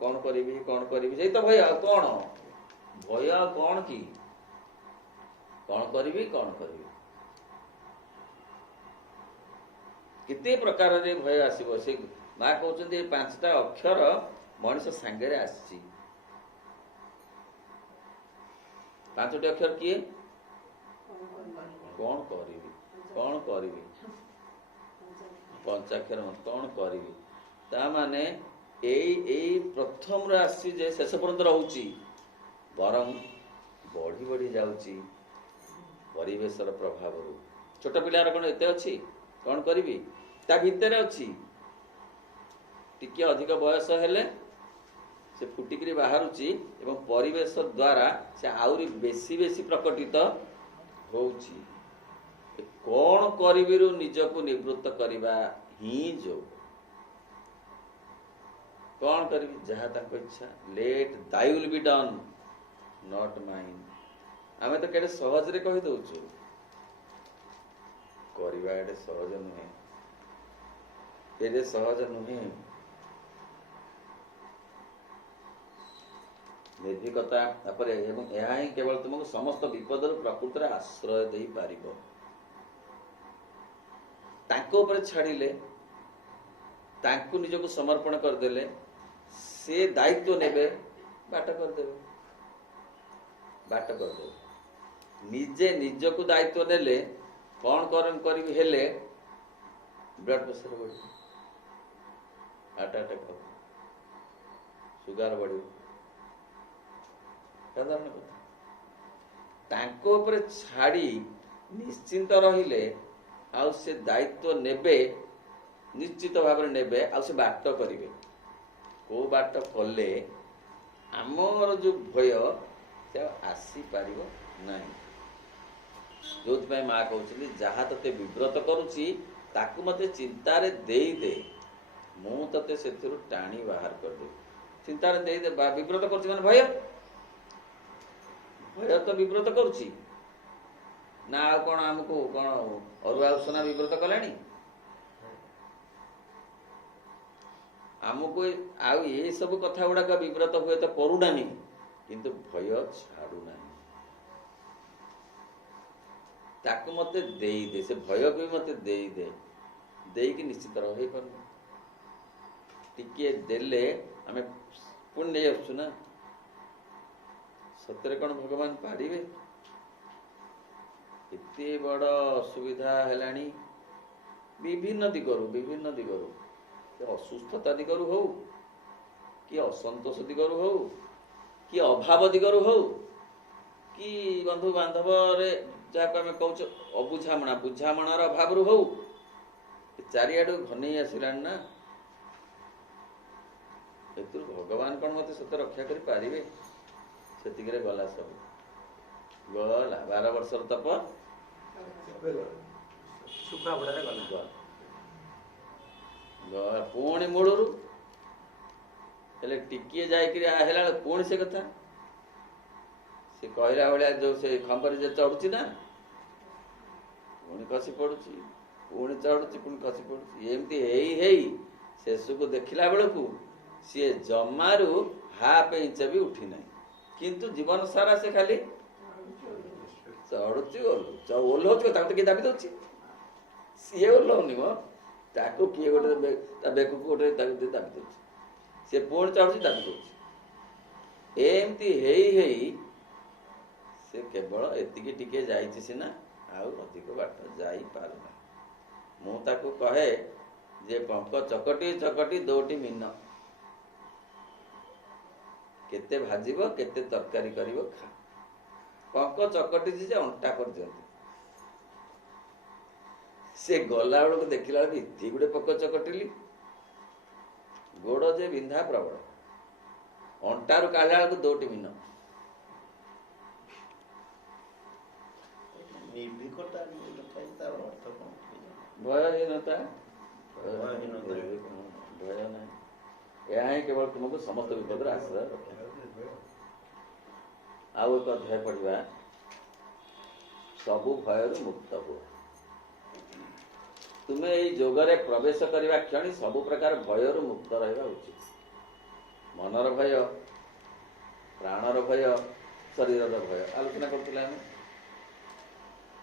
कौन करी तो भय कौन भय कौन की कौन करी केते प्रकार रे भय आसीबो से माँ कहते पांचटा अक्षर मनुष्य सांगे आसी पांचटी अक्षर किए कौन करी पंचाक्षर कौन करी ता माने एई प्रथम रे आसी जे शेष पर्यंत रहउची बरम बढ़ी बढ़ी जाउची परिवेशर प्रभाव रू छोट पिलार कोन एते अछि कौन करी ता भितर अच्छी टिके अधिक बयस हेले से फुटिकी बाहरुची एवं परिवेश द्वारा से आउरी बेसी बेसी प्रकटित होउची कौन करिबिरु निजको निवृत्त करिबा ही जो कौन करी जहाँ ताको इच्छा let thy will be done not mine आमे तो केड़े सहज रे कहि दउछु करवा एडे सहज नुहे एडे सहज नुहे निर्भीकता तापर एवं यह ही केवल तुमको समस्त विपद प्रकृति रे आश्रय दे पारिबो ताको ऊपर छाड़िले तांकु निजको समर्पण कर देले से दायित्व नेबे बाट कर देबे निजे निजको दायित्व नेले कौन करी हेले ब्लड प्रेशर बढ़ हार्ट अटैक हो सुगर बढ़ साधारण कथा तांको ऊपर छाड़ी निश्चिंत रहिले आउ से दायित्व नेबे निश्चित भाव में नेबे आउ से बाट करिवे को बाट कले आमर जो भय से आसी पारिबो नहीं जो माँ कहते जहाँ ते विव्रत करुच्ची ताकू मते चिंतारे देई दे मु ते से टाणी बाहर कर दे चिंतारे देई दे विव्रत करुच्ची माने भय भय तो विव्रत करुच्ची ना आ कौन आमको कौन अरुआ उषना विव्रत कलानी आमको आउ ये सब कथा गुड़ाक विव्रत हुए तो करूना किंतु भय छाड़ू ना ताकू मते देई दे से भय को मते देई दे देई कि निश्चित रही पर टिके देले आमे पुण्य नहीं आसु ना सतरे कौन भगवान पारिबे इतने बड़ असुविधा हेलानी विभिन्न दिगरु असुस्थता दिगरु हो कि असंतोष दिगरु हो कि अभाव दिगरु हो कि बंधु बांधव रे जहाँ आम कौच अबुझामणा बुझामणार अभाव रू हो चारिआड घनई आसलानी ना एतु भगवान कौन मत सत रक्षा कर पारिबे सेतिकरे गला सब गला 12 वर्ष तप पुणी मूलरू टिके जाए पुणी से कथा से कहला भाया जो से खंबर जो चढ़ुची ना पुणी खसी पड़ुची पुणी चढ़ुची पुणी खसी पड़ुची एमती हेई शेष को देखला बेलू सी जमारू हाफ इंच भी उठी ना किंतु जीवन सारा से खाली चढ़ुची ओह्लौच किए दाबी दौर सी ओह्लौनी मो ताको किए गोटे बेक को गोटे दाबी दौर सी पुणी चढ़ुची दाबी दौर एमती हेई से केवल एतिकी टिके जाइछि सिना आउ अधिक बाट जाई पारुना मु ताकू कहे जे पंक चकटी चकटी दोटी मीन केते भाजिबो केते तरकारी करिवो खा पंक चकटी जे अंटा कर दियंती से गला बेलू देखला इति गुटे पक चकटिली गोड़ जे बिंधा प्रबल अंटारू काढ़ा बेलू दोटी मीन भयहीनता भय ना यह ही केवल तुमको समस्त विपद आश्रय रखे आउ एक अध्याय पढ़ा सबु भय मुक्त हो तुम्हें यही जोगरे प्रवेश करने क्षणी सबु प्रकार भय मुक्त रहा उचित मनर भय प्राणर भय शरीर भय आलोचना करते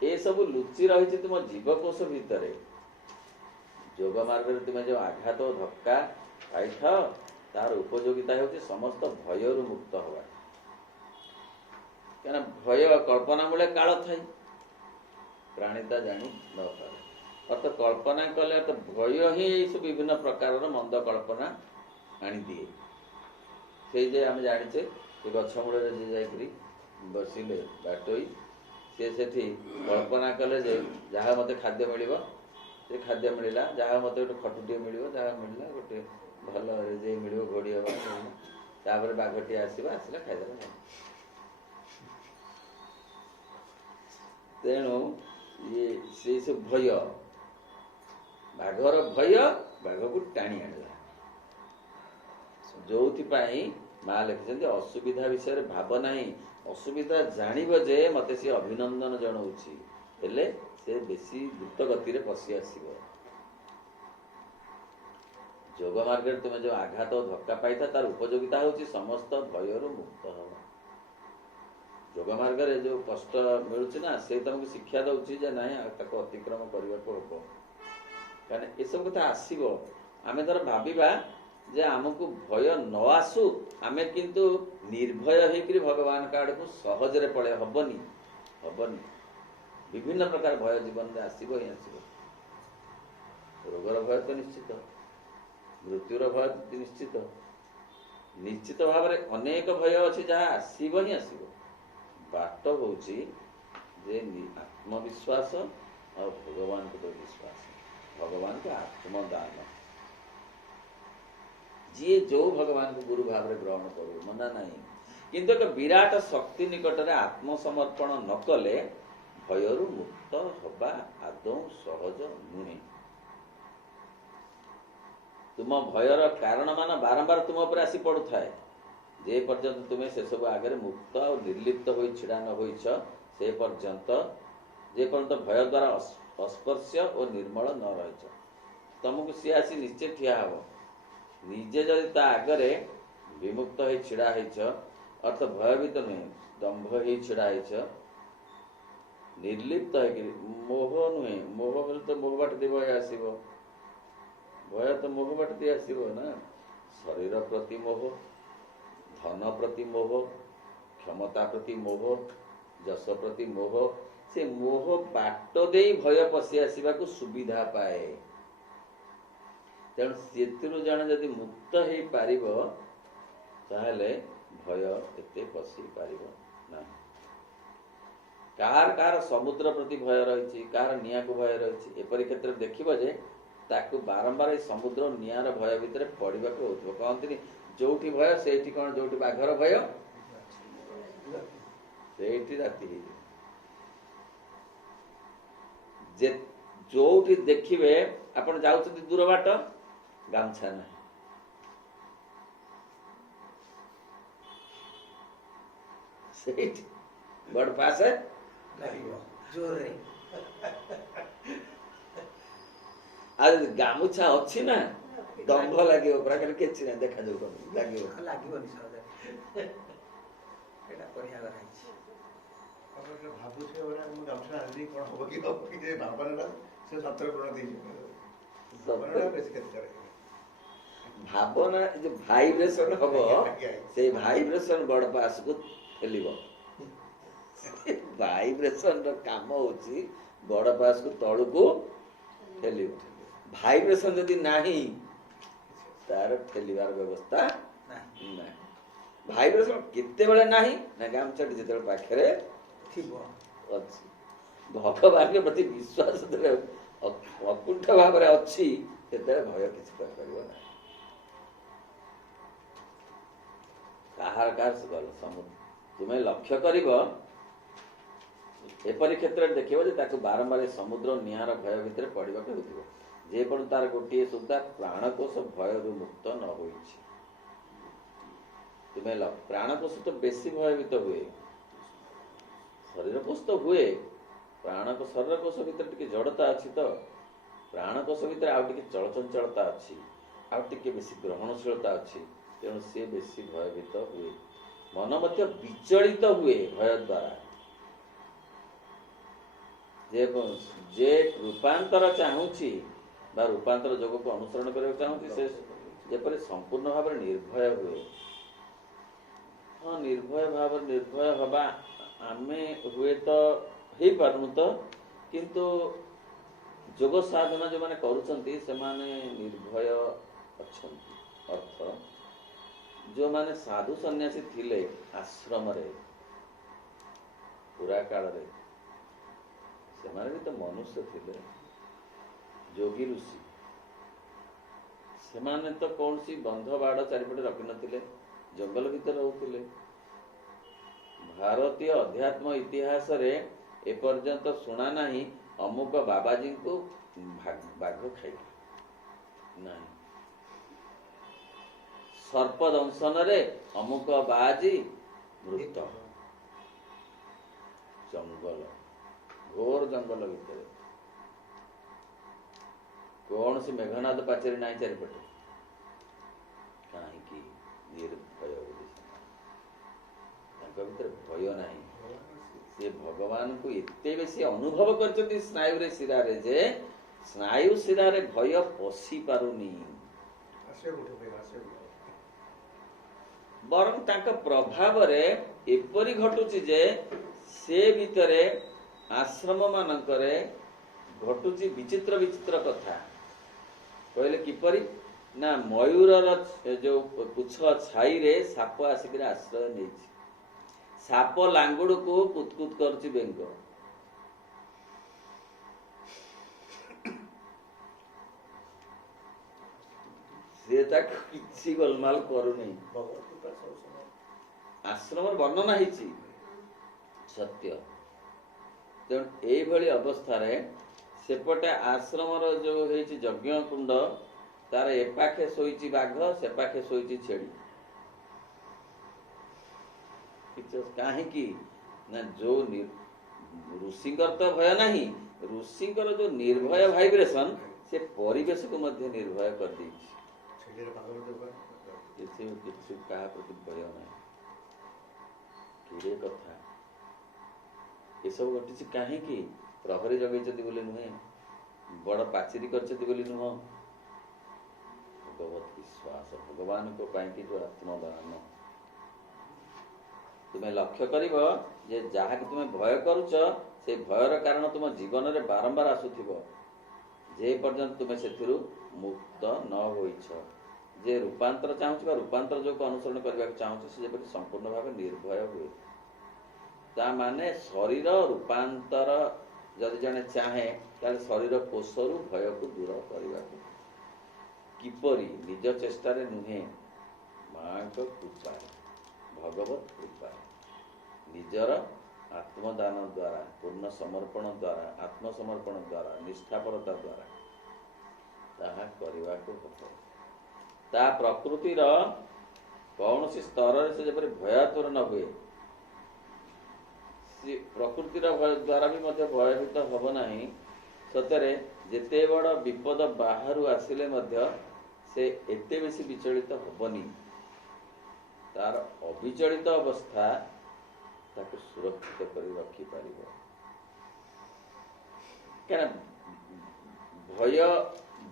ये सब लुचि रही तुम जीवकोश भितर जोग मार्ग तुम्हें जो आघात धक्का पाई था तार उपयोगिता हो समस्त भय मुक्त हवा क्या भय कल्पना मूले काल थाई प्राणीता जानी न पारे अर्थ कल्पना कले तो भय ही सब विभिन्न प्रकार मंद कल्पना आनी दिए से जे आम जाचे गछ मूल जा बसिले बाटोई से कल्पना कले जे जहाँ मत खाद्य मिल से खाद्य मिलला जहाँ मत गोटे खटुटे मिल जहाँ मिलला गोटे भल जे मिल घोड़ी हवा बाघटी आसला खाईदे तेणु ये से सब भय बाघर भय बाघ को टाणी आनला जो माँ लिखिं असुविधा विषय भाव ना असुविधा जानिब जे मते सी अभिनंदन जनाऊछि हेले से बेसी द्रुत गति रे पशि आसीबो। जोग मार्ग तुम जो आघात और धक्का पाई तार उपयोगिता होची समस्त भयरू मुक्त हवा। जोग मार्ग रे जो कष्ट मिलुछि ना से तुमको शिक्षा दउछि जे नाही ताको अतिक्रम करबा को हो कारण ए सब कथा आसीबो। आमे धर भाबिबा जे हमको भय न आसु आमे किंतु निर्भय हेकरी भगवान का आड़ को सहज रे पळे हबनी हबनी विभिन्न प्रकार भय जीवन में आसीबो ही आसीबो। रोगर भय तो निश्चित, मृत्युर भय निश्चित, निश्चित भाव में अनेक भय अच्छी जहाँ आसब ही आसब। बाट हूँ जे आत्मविश्वास और भगवान को विश्वास, भगवान के आत्मदान जी जो भगवान को गुरु भाव में ग्रहण करू मना नहीं किंतु एक विराट शक्ति निकट में आत्मसमर्पण न कले भयरू मुक्त हवा आदौ सहज नुहे। तुम भयर कारण मान बारंबार तुम उपर आसी पड़ू थाए जे पर्यंत तुम्हें से सब आगे मुक्त और निर्लिप्त हो छिड़ा न होइछ से पर्यंत जे पर्यंत भय द्वारा अस्पर्श्य और निर्मल न रहिछ तुमको सी आसी निश्चय ठिया हब। निजे जदि ता आगरे विमुक्त हो छिड़ा होइछ अर्थ भयभीत नुहे दंभ हो छिड़ा होइछ निर्लिप्त है मोह नुहे मोह बोले तो मोह बाट दे भय आसीबो भय तो मोह बाट दे आसीबो ना। शरीर प्रति मोह, धन प्रति मोह, क्षमता प्रति मोह, जस प्रति मोह से मोह बाट दे भय पशि आसवा को सुविधा पाए। तेणु से जन जदि मुक्त हो पारिबो ताहले भय एते पशि पारिबो ना। कार कार समुद्र प्रति भय रही कार निया को भय रही एपरी क्षेत्र देखिबो जे ताकू बारंबार समुद्र नियार भय भितर पड़वा को होथबो। कहंतिनी जोठी भय सेठी कोन जोठी बाघर भय सेठी राति जे जोठी देखिबे आपण जाउछथि दूर बाट गामछा ना सेठी बड़ पास है आज गामुछा अच्छी ना दंभ लगे पूरा खाली केछि ना देखा जो लागियो लागोनी सहज एटा बढ़िया कराइछि अपन भाबु छे ओरा हम गामछा आदि कोन हो कि जे भावनाटा से सत्र पूर्ण दी भावनाटा बेस के करे भावना जो वाइब्रेशन हबो से वाइब्रेशन बड़ पास को फेलिबो। वाइब्रेशन रो काम होची बड़ पास को तळु को फेलिबो। वाइब्रेशन यदि नाही तार ठेलिबार व्यवस्था ना। वाइब्रेशन केते बेले नाही ना गामछाटी जेते पाखरे थिबो अछि भगवान के प्रति विश्वास देले अकुंठ भाव रे अछि तेते भय किछ कर परिबो ना। काहार गल समुद्र तुम्हें लक्ष्य करिबो एपरी क्षेत्र में देखिबो जे ताकू बारंबार समुद्र नियार भय भितर पड़वा को होथिबो जे पण तार गोटे सुद्धा प्राणकोश भयरू मुक्त न होइछि। तुम्हें प्राणकोश तो बेसी भयभीत हुए शरीर कोश तो हुए प्राण को शरीर कोश भितर टिके जड़ता अच्छी तो प्राणकोश भितर आउ टिके चलचंचलता अच्छी आउ टिके बेसी ग्रहणशीलता अच्छी तेणु सी बेसी भयभीत हुए मन मध्य विचलित हुए भय द्वारा। जे रूपांतर चाहूची बा रूपांतर जोग को अनुसरण करने चाहूँ से जेपरि संपूर्ण भाव निर्भय हुए। हाँ निर्भय भाव निर्भय हवा आमे हुए तो हो पारनु तो किंतु जोग साधना जो माने करूछंती से माने निर्भय अछंती अर्थ जो माने साधु सन्यासी थिले आश्रम रे पुरा काल रे से माने भी तो मनुष्य थिले जोगी ऋषि से माने तो कौन सी बंध बाड़ चारिपटे रखी नथिले जंगल भीतर रहउथिले। भारतीय अध्यात्म इतिहास रे ए पर्यंत सुना नहीं अमुक बाबाजी को बाघ खाई नहीं सर्प दंशन रे अमुक बाजी मृत ଜଙ୍ଗଲ, ଘୋର ଜଙ୍ଗଲ ଭିତରେ କୌଣସି ମେଘନାଦ ପାଚେରୀ ନାହିଁ ଚାରିପଟେ। କାହିଁକି? ନିର୍ଭୟ ବୋଲି ତାଙ୍କ ଭିତରେ ଭୟ ନାହିଁ। ସେ ଭଗବାନଙ୍କୁ ଏତେ ବେଶୀ ଅନୁଭବ କରିଛନ୍ତି ସ୍ନାୟୁରେ ଶିରାରେ ଯେ ସ୍ନାୟୁ ଶିରାରେ ଭୟ ପଶି ପାରୁନି। ବରଂ ତାଙ୍କ ପ୍ରଭାବରେ ଏପରି ଘଟୁଛି ଯେ ସେ ଭିତରେ ଆଶ୍ରମ ମାନଙ୍କରେ ଘଟୁଛି ବିଚିତ୍ର ବିଚିତ୍ର କଥା। କହିଲେ କିପରି? ନା ମୟୂରର ଯୋଉ ପୁଚ୍ଛ ଛାଇରେ ସାପ ଆସିକିରି ଆଶ୍ରୟ ନେଇଛି। ସାପ ଲାଙ୍ଗୁଡକୁ କୁତକୁତ କରୁଛି ବେଙ୍ଗ। ସେ ତାକୁ କିଛି ଗୋଲମାଲ କରୁନି। ଆଶ୍ରମର ବର୍ଣ୍ଣନା ହେଇଛି ସତ୍ୟ। ତେଣୁ ଏଇଭଳି ଅବସ୍ଥାରେ ସେପଟେ ଆଶ୍ରମର ଯୋଉ ହେଇଛି ଯଜ୍ଞ କୁଣ୍ଡ, ତାର ଏପାଖେ ଶୋଇଛି ବାଘ, ସେପାଖେ ଶୋଇଛି ଛେଳି। କାହିଁକି? ନା ଯୋଉ ଋଷିଙ୍କର ତ ଭୟ ନାହିଁ, ଋଷିଙ୍କର ଯୋଉ ନିର୍ଭୟ ଭାଇବ୍ରେସନ ସେ ପରିବେଶକୁ ମଧ୍ୟ ନିର୍ଭୟ କରିଦେଇଛି। କିଛି କାହା ପ୍ରତି ଭୟ ନାହିଁ। କେଡ଼େ କଥା! ଏସବୁ ଘଟିଛି କାହିଁକି? ପ୍ରହରୀ ଜଗେଇଛନ୍ତି ବୋଲି ନୁହେଁ, ବଡ ପାଚେରୀ କରିଛନ୍ତି ବୋଲି ନୁହଁ। ଭଗବତ ବିଶ୍ୱାସ, ଭଗବାନଙ୍କ ପାଇଁକି ଯୋଉ ଆତ୍ମଦାନ। ତୁମେ ଲକ୍ଷ୍ୟ କରିବ ଯେ ଯାହାକି ତୁମେ ଭୟ କରୁଛ, ସେ ଭୟର କାରଣ ତୁମ ଜୀବନରେ ବାରମ୍ବାର ଆସୁଥିବ, ଯେ ପର୍ଯ୍ୟନ୍ତ ତୁମେ ସେଥିରୁ ମୁକ୍ତ ନ ହୋଇଛ। ଯେ ରୂପାନ୍ତର ଚାହୁଁଛି ବା ରୂପାନ୍ତର ଯୋଗକୁ ଅନୁସରଣ କରିବାକୁ ଚାହୁଁଛି, ସେ ଯେପରି ସମ୍ପୂର୍ଣ୍ଣ ଭାବେ ନିର୍ଭୟ ହୁଏ। ତା ମାନେ ଶରୀର ରୂପାନ୍ତର ଯଦି ଜଣେ ଚାହେଁ, ତାହେଲେ ଶରୀର କୋଷରୁ ଭୟକୁ ଦୂର କରିବାକୁ କିପରି? ନିଜ ଚେଷ୍ଟାରେ ନୁହେଁ, ମାଙ୍କ କୃପାରେ, ଭଗବତ କୃପାରେ, ନିଜର ଆତ୍ମଦାନ ଦ୍ୱାରା, ପୂର୍ଣ୍ଣ ସମର୍ପଣ ଦ୍ୱାରା, ଆତ୍ମସମର୍ପଣ ଦ୍ୱାରା, ନିଷ୍ଠାପରତା ଦ୍ୱାରା ତାହା କରିବାକୁ ହବ। ତା ପ୍ରକୃତିର କୌଣସି ସ୍ତରରେ ସେ ଯେପରି ଭୟାତୁର ନ ହୁଏ, ସେ ପ୍ରକୃତିର ଦ୍ୱାରା ବି ମଧ୍ୟ ଭୟଭୀତ ହବ ନାହିଁ। ସତରେ ଯେତେ ବଡ଼ ବିପଦ ବାହାରୁ ଆସିଲେ ମଧ୍ୟ ସେ ଏତେ ବେଶୀ ବିଚଳିତ ହବନି। ତାର ଅବିଚଳିତ ଅବସ୍ଥା ତାକୁ ସୁରକ୍ଷିତ କରି ରଖିପାରିବ। କାରଣ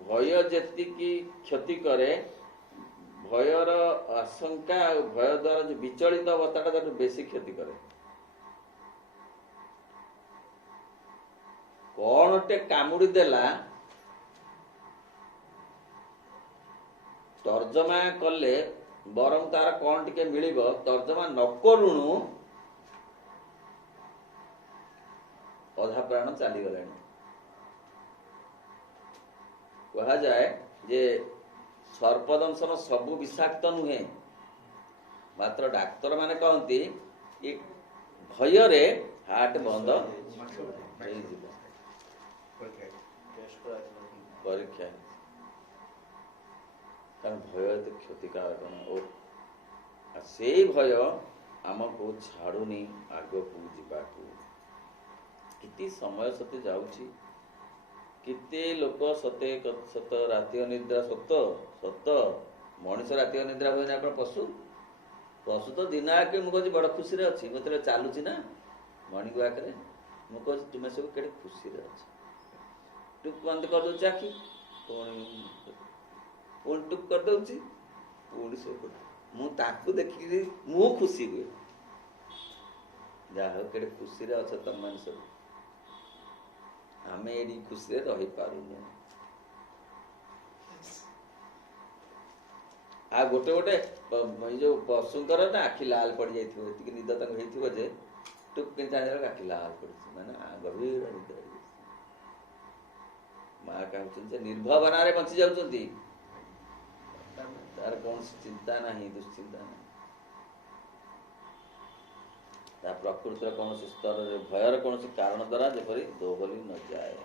ଭୟ ଯେତିକି କ୍ଷତି କରେ, ଭୟର ଆଶଙ୍କା ଆଉ ଭୟ ଦ୍ୱାରା ଯୋଉ ବିଚଳିତ ଅବସ୍ଥାଟା ତାକୁ ବେଶୀ କ୍ଷତି କରେ। କଣଟେ କାମୁଡି ଦେଲା, ତର୍ଜମା କଲେ ବରଂ ତାର କଣ ଟିକେ ମିଳିବ, ତର୍ଜମା ନ କରୁଣୁ ଅଧା ପ୍ରାଣ ଚାଲିଗଲାଣି। କୁହାଯାଏ ଯେ ସର୍ପଦଂଶନ ସବୁ ବିଷାକ୍ତ ନୁହେଁ, ମାତ୍ର ଡାକ୍ତର ମାନେ କହନ୍ତି ଏ ଭୟରେ ହାର୍ଟ ବନ୍ଦ ହେଇଯିବ। ପରୀକ୍ଷା, କାରଣ ଭୟ ଏତେ କ୍ଷତିକାରକ ନୁହେଁ। ସେଇ ଭୟ ଆମକୁ ଛାଡୁନି ଆଗକୁ ଯିବାକୁ। କେତେ ସମୟ ସତେ ଯାଉଛି, କେତେ ଲୋକ ସତେ ସତ ରାତି ଅନିଦ୍ରା, ସତ ମଣିଷ ରାତି ଅନିଦ୍ରା ହୁଏ ନା? ଆପଣ ପଶୁ ତ ଦିନ ଆଗେ ମୁଁ କହୁଛି ବଡ ଖୁସିରେ ଅଛି। ମୁଁ ଯେତେବେଳେ ଚାଲୁଛି ନା ମର୍ଣ୍ଣିଂ ୱାକରେ, ମୁଁ କହୁଛି ତୁମେ ସବୁ କେଡ଼େ ଖୁସିରେ ଅଛ। ଟୁକ୍ ବନ୍ଦ କରିଦଉଛି ଆଖି, ପୁଣି ଟୁକ୍ କରିଦଉଛି, ପୁଣି ଶୋଇପଡୁଛି। ମୁଁ ତାକୁ ଦେଖିକି ମୁଁ ଖୁସି ହୁଏ। ଯାହା ହଉ କେଡ଼େ ଖୁସିରେ ଅଛ ତମମାନେ ସବୁ। ଆମେ ଏଠି ଖୁସିରେ ରହିପାରୁନୁ। ଆଉ ଗୋଟେ ଏଇ ଯୋଉ ପଶୁଙ୍କର ନା ଆଖି ଲାଲ ପଡିଯାଇଥିବ, ଏତିକି ନିଦ ତାଙ୍କୁ ହେଇଥିବ ଯେ ଟୁକ୍ କିଣି ଜାଣିଦେବାକୁ ଆଖି ଲାଲ ପଡିଛି, ମାନେ ଗଭୀର ନିଦ ହେଇଯାଇଛି। ମା କହୁଛନ୍ତି ଯେ ନିର୍ଭବନାରେ ବଞ୍ଚି ଯାଉଛନ୍ତି, ତାର କୌଣସି ଚିନ୍ତା ନାହିଁ, ଦୁଶ୍ଚିନ୍ତା ନାହିଁ। ତା ପ୍ରକୃତିର କୌଣସି ସ୍ତରରେ ଭୟର କୌଣସି କାରଣ ଦ୍ୱାରା ଯେପରି ଦୋହଲି ନଯାଏ।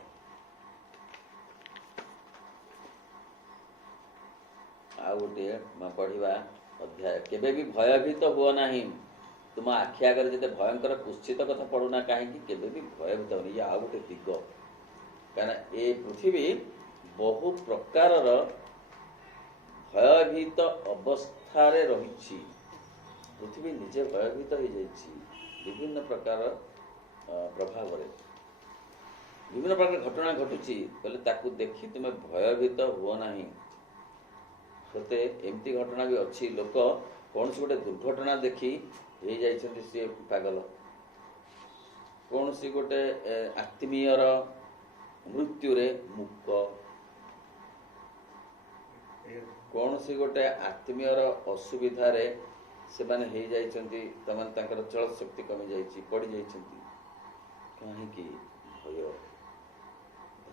ଆଉ ଗୋଟିଏ ପଢିବା ଅଧ୍ୟାୟ, କେବେ ବି ଭୟଭୀତ ହୁଅ ନାହିଁ। तुम आखि आगे जिते भयंकर कुत्सित कथा पड़ूना कहीं केवे भी भयभीत होनी ये आउ गोटे दिग कहीं ए पृथ्वी बहु प्रकार भयभीत अवस्था रही पृथ्वी निजे भयभीत हो जाइए विभिन्न प्रकार प्रभाव विभिन्न प्रकार घटना घटुची बोले ताकू देखी तुम्हें भयभीत हुओ नहीं सते एमती घटना भी अच्छी लोक कौन सी गोटे दुर्घटना देखी हो जाइछन्ति सी पागल कौन सी गोटे आत्मीयर मृत्यु रे मुक कौन सी गोटे आत्मीयर असुविधा रे से माने हो जाइछन्ति तमन तांकर चल शक्ति कमी जाइछि पड़ी जाइछन्ति काहे कि भय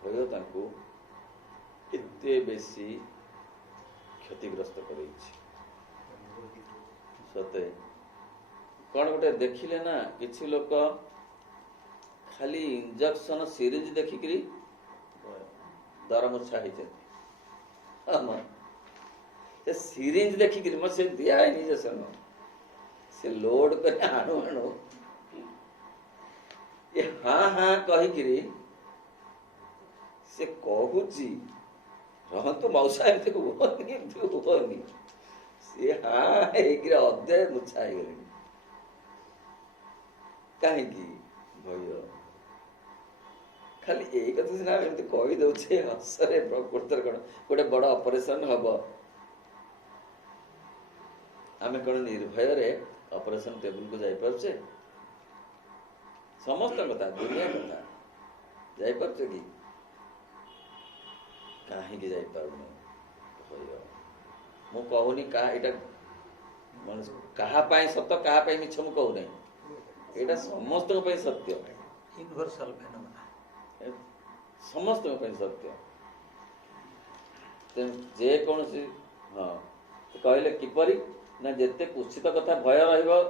भय तांको एते बेसी क्षतिग्रस्त करेछि सते कौन गोटे देखिले ना किछि लोक खाली इंजेक्शन सीरीज देखिकरी दरमुछा होइछन्ति से सीरीज देखिकरी म से दिया है इंजेक्शन से लोड कर आणु आणु ये हाँ हाँ कहिकरी से कहूची रहतु मौसा एमती हुओनी से हाँ एक अध्याय मुछा गले कहीं भय खाली यही कथा सीना एमती कही दौचे हसरे प्रकृतर कौन गोटे बड़ ऑपरेशन हम आम कौन निर्भय रे ऑपरेशन टेबल को जाई पारछे समस्त कथा दुनिया कथा जाई पारछे कि कहीं की जाई पारुने भय मु कहूनी का एटा मन कहा पाई सत्य कहा पाई मिछ मु कहू नहीं एटा समस्त पे सत्य यूनिवर्सल फेनोमेना समस्त पे सत्य जे कौन सी हाँ कहले किपरि ना जेते कुत्सित कथा भय रहिबो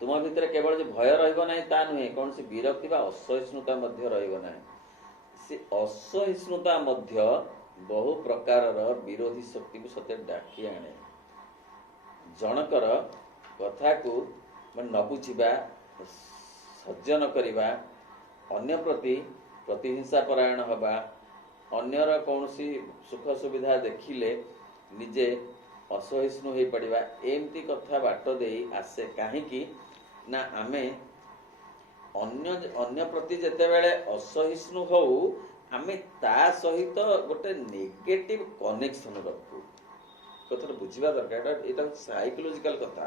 तुम भितर केवल जो भय रहिबो नहीं ता नुहे कौन सी विरक्ति बा असहिष्णुता मध्य रहिबो नहीं से असहिष्णुता मध्य बहु प्रकार विरोधी शक्ति को सते डाकी आने जनकर कथा को न बुझा सज्जन करवा अन्य प्रति प्रतिहिंसा परायण हवा अन्यर कौन सी सुख सुविधा देखिले निजे असहिष्णु हो पड़ा एमती कथा बाट दे आसे कहीं ना आमे अन्य प्रति जेते बेले असहिष्णु हो आमे ता सहित गोटे नेगेटिव कनेक्शन रखू कथा बुझा दरकार एटा साइकोलॉजिकल कथा